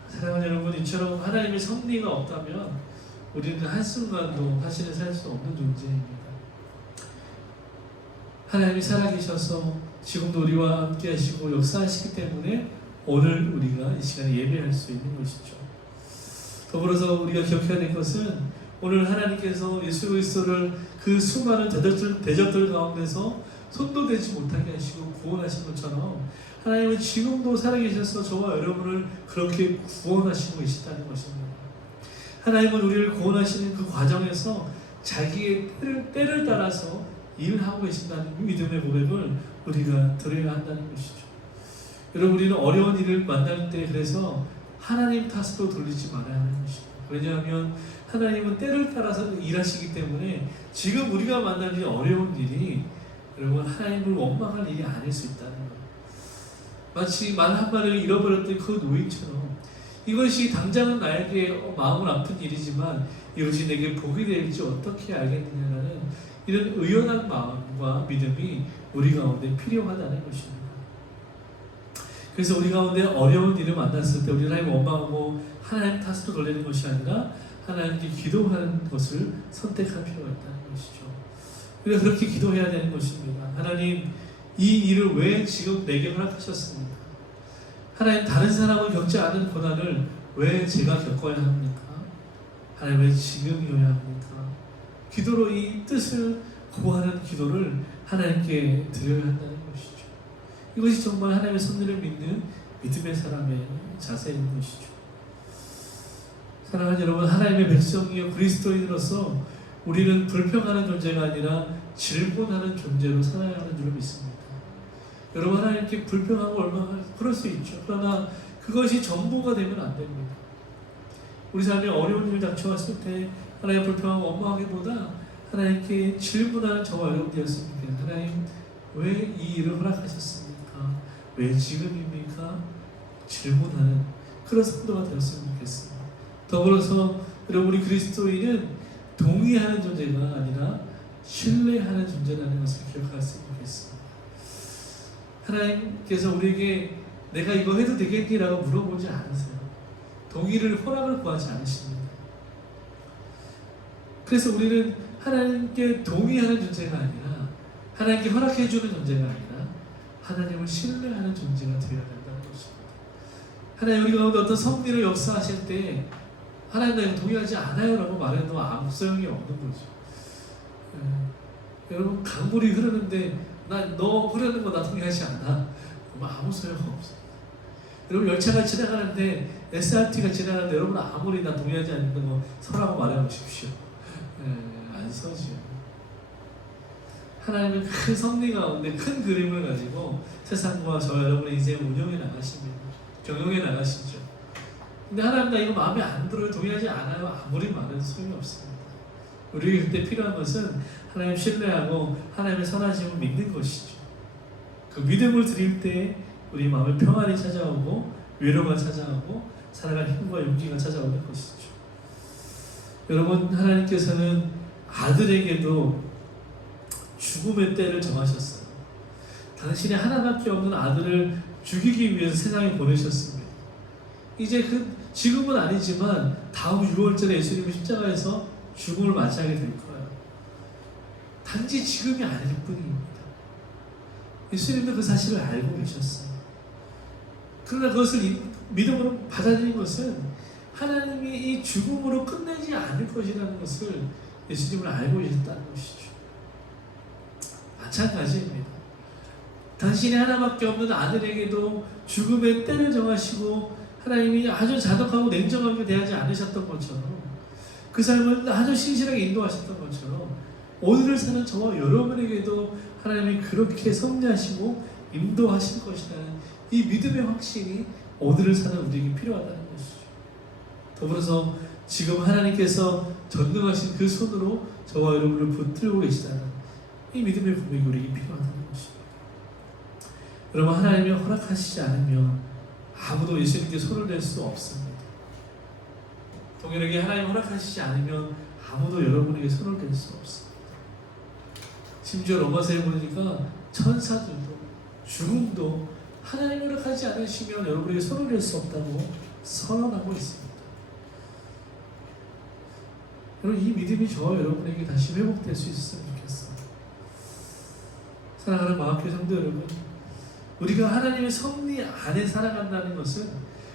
사랑하는 여러분, 이처럼 하나님의 섭리가 없다면 우리는 한순간도 사실은 살 수 없는 존재입니다. 하나님이 살아계셔서 지금도 우리와 함께 하시고 역사하시기 때문에 오늘 우리가 이 시간에 예배할 수 있는 것이죠. 더불어서 우리가 기억해야 될 것은 오늘 하나님께서 예수 그리스도를 그 수많은 대적들 가운데서 손도 대지 못하게 하시고 구원하신 것처럼 하나님은 지금도 살아계셔서 저와 여러분을 그렇게 구원하시고 계시다는 것입니다. 하나님은 우리를 구원하시는 그 과정에서 자기의 때를 따라서 일을 하고 계신다는 믿음의 고백을 우리가 들어야 한다는 것이죠. 여러분, 우리는 어려운 일을 만날 때 그래서 하나님 탓으로 돌리지 말아야 하는 것입니다. 왜냐하면 하나님은 때를 따라서 일하시기 때문에 지금 우리가 만날 이 어려운 일이 여러분 하나님을 원망할 일이 아닐 수 있다는 거예요. 마치 말 한마디를 잃어버렸던 그 노인처럼 이것이 당장은 나에게 마음은 아픈 일이지만 이것이 내게 복이 될지 어떻게 알겠느냐라는 이런 의연한 마음과 믿음이 우리 가운데 필요하다는 것입니다. 그래서 우리 가운데 어려운 일을 만났을 때 우리 하나님 원망하고 하나님 탓으로 돌리는 것이 아니라 하나님께 기도하는 것을 선택할 필요가 있다는 것이죠. 우리가 그렇게 기도해야 되는 것입니다. 하나님, 이 일을 왜 지금 내게 허락하셨습니까? 하나님, 다른 사람은 겪지 않은 고난을 왜 제가 겪어야 합니까? 하나님, 왜 지금이어야 합니까? 기도로 이 뜻을 구하는 기도를 하나님께 드려야 한다는 것이죠. 이것이 정말 하나님의 섭리를 믿는 믿음의 사람의 자세인 것이죠. 사랑하는 여러분, 하나님의 백성이요 그리스도인으로서 우리는 불평하는 존재가 아니라 질문하는 존재로 살아야 하는 줄 믿습니다. 여러분, 하나님께 불평하고 얼마나 그럴 수 있죠. 그러나 그것이 전부가 되면 안 됩니다. 우리 삶에 어려운 일 닥쳐왔을 때 하나님 불평하고 원망하기보다 하나님께 질문하는 저와 여러분 되었으면 좋겠습니다. 하나님, 왜 이 일을 허락하셨습니까? 왜 지금입니까? 질문하는 그런 성도가 되었으면 좋겠습니다. 더불어서 여러분, 우리 그리스도인은 동의하는 존재가 아니라 신뢰하는 존재라는 것을 기억하셨으면 좋겠습니다. 하나님께서 우리에게 내가 이거 해도 되겠니라고 물어보지 않으세요. 동의를 허락을 구하지 않으십니다. 그래서 우리는 하나님께 동의하는 존재가 아니라 하나님께 허락해주는 존재가 아니라 하나님을 신뢰하는 존재가 되어야 된다는 것입니다. 하나님, 우리 가운데 어떤 섭리를 역사하실 때 하나님, 나 이거 동의하지 않아요 라고 말해도 아무 소용이 없는 거죠. 여러분, 강물이 흐르는데 너 그러는 거 나 동의하지 않아. 그럼 아무 소용 없어. 여러분 열차가 지나가는데 SRT가 지나가는데 여러분 아무리 나 동의하지 않는 거 서라고 말해보십시오. 안 서지요. 하나님은 큰 섭리 가운데 큰 그림을 가지고 세상과 저 여러분의 인생을 운영해 나가십니다. 경영해 나가시죠. 근데 하나님 나 이거 마음에 안 들어요. 동의하지 않아요. 아무리 말해도 소용이 없습니다. 우리에게 그때 필요한 것은 하나님 신뢰하고 하나님의 선하심을 믿는 것이죠. 그 믿음을 드릴 때 우리 마음에 평안이 찾아오고 위로가 찾아오고 살아갈 힘과 용기가 찾아오는 것이죠. 여러분 하나님께서는 아들에게도 죽음의 때를 정하셨어요. 당신의 하나밖에 없는 아들을 죽이기 위해서 세상에 보내셨습니다. 이제 지금은 아니지만 다음 6월절에 예수님이 십자가에서 죽음을 맞이하게 될 거예요. 단지 지금이 아닐 뿐입니다. 예수님도 그 사실을 알고 계셨어요. 그러나 그것을 믿음으로 받아들인 것은 하나님이 이 죽음으로 끝내지 않을 것이라는 것을 예수님을 알고 계셨다는 것이죠. 마찬가지입니다. 당신이 하나밖에 없는 아들에게도 죽음의 때를 정하시고 하나님이 아주 잔혹하고 냉정하게 대하지 않으셨던 것처럼 그 삶을 아주 신실하게 인도하셨던 것처럼 오늘을 사는 저와 여러분에게도 하나님이 그렇게 섭리하시고 인도하실 것이라는 이 믿음의 확신이 오늘을 사는 우리에게 필요하다는 것이죠. 더불어서 지금 하나님께서 전능하신 그 손으로 저와 여러분을 붙들고 계시다는 이 믿음의 고백이 우리에게 필요하다는 것입니다. 여러분 하나님이 허락하시지 않으면 아무도 예수님께 손을 댈 수 없습니다. 동일하게 하나님 허락하시지 않으면 아무도 여러분에게 손을 댈 수 없습니다. 심지어 로마서에 보니까 천사들도 죽음도 하나님이 허락하지 않으시면 여러분에게 손을 댈 수 없다고 선언하고 있습니다. 여러분 이 믿음이 저와 여러분에게 다시 회복될 수 있었으면 좋겠어요. 사랑하는 마음교회 성도 여러분, 우리가 하나님의 섭리 안에 살아간다는 것은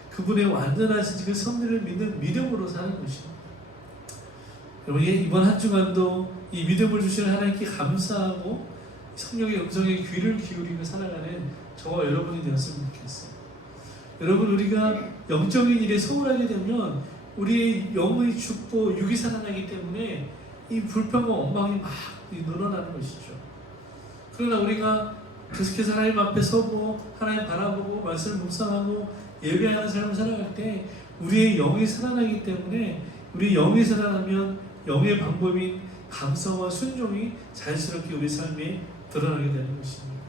그분의 완전하신 그 섭리를 믿는 믿음으로 사는 것입니다. 여러분 이번 한 주간도 이 믿음을 주시는 하나님께 감사하고 성령의 음성에 귀를 기울이며 살아가는 저와 여러분이 되었으면 좋겠어요. 여러분 우리가 영적인 일에 소홀하게 되면 우리의 영의 죽고 육이 살아나기 때문에 이 불평과 원망이 막 늘어나는 것이죠. 그러나 우리가 계속해서 하나님 앞에 서고 하나님 바라보고 말씀을 묵상하고 예배하는 삶을 살아갈 때 우리의 영이 살아나기 때문에 우리 영이 살아나면 영의 방법인 감사와 순종이 자연스럽게 우리 삶에 드러나게 되는 것입니다.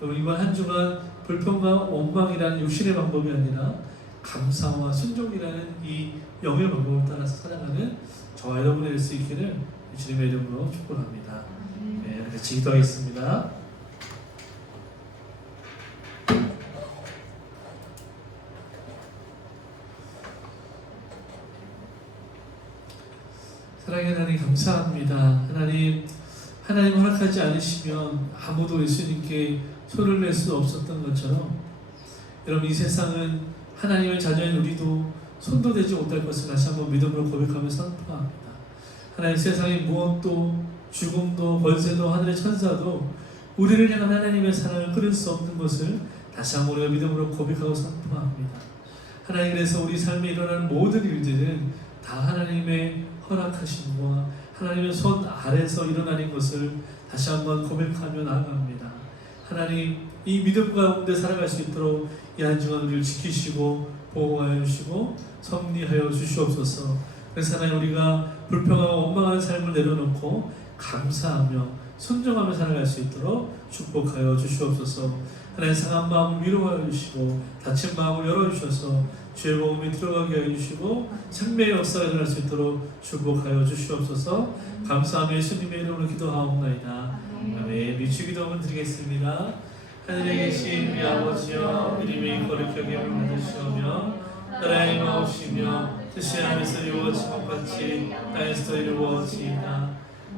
여러분 이번 한 주간 불평과 원망이라는 육신의 방법이 아니라 감사와 순종이라는 이 영의 방법을 따라서 살아가는 저와 여러분이 될 수 있기를 주님의 이름으로 축복합니다. 네, 같이 기도하겠습니다. 사랑의 하나님 감사합니다. 하나님 허락하지 않으시면 아무도 예수님께 손을 낼 수 없었던 것처럼 여러분 이 세상은 하나님의 자녀인 우리도 손도 대지 못할 것을 다시 한번 믿음으로 고백하며 선포합니다. 하나님 세상의 무엇도 죽음도 권세도 하늘의 천사도 우리를 향한 하나님의 사랑을 끊을 수 없는 것을 다시 한번 우리가 믿음으로 고백하고 선포합니다. 하나님 그래서 우리 삶에 일어나는 모든 일들은 다 하나님의 허락하심과 하나님의 손 아래서 일어나는 것을 다시 한번 고백하며 나아갑니다. 하나님 이 믿음 가운데 살아갈 수 있도록 이 한 주간 우리를 지키시고 보호하여 주시고 섭리하여 주시옵소서. 그래서 하나님 우리가 불평하고 원망한 삶을 내려놓고 감사하며 순종하며 살아갈 수 있도록 축복하여 주시옵소서. 하나님 상한 마음을 위로하여 주시고 다친 마음을 열어주셔서 죄의 보험이 들어가게 하여 주시고 생명의 역사가 일어날 수 있도록 축복하여 주시옵소서. 감사하며 예수님의 이름으로 기도하옵나이다. 아멘. 미추 기도문 드리겠습니다. 하늘에 계신 우리 아버지여 이름이 거룩히 여김을 받으시오며 나라의 마옵시며 뜻이 하늘에서 이루어진 것 같이 땅에서도 이루어지이다.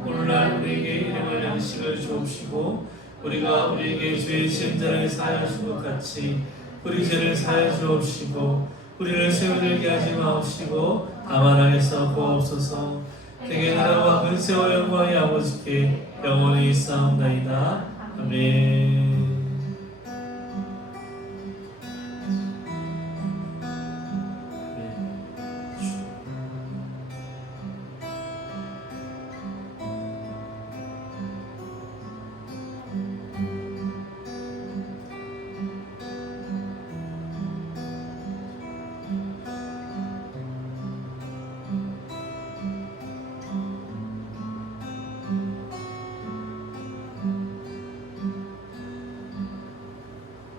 오늘날 우리에게 일용할 양식을 주옵시고 우리가 우리에게 죄의 지은 자를 사하여 준 것 같이 우리 죄를 사하여 주옵시고 우리를 시험에 들게 하지 마옵시고 다만 악에서 구하옵소서. 대개 나라와 근세와 영광이 아버지께 영원히 있사옵나이다. 아멘.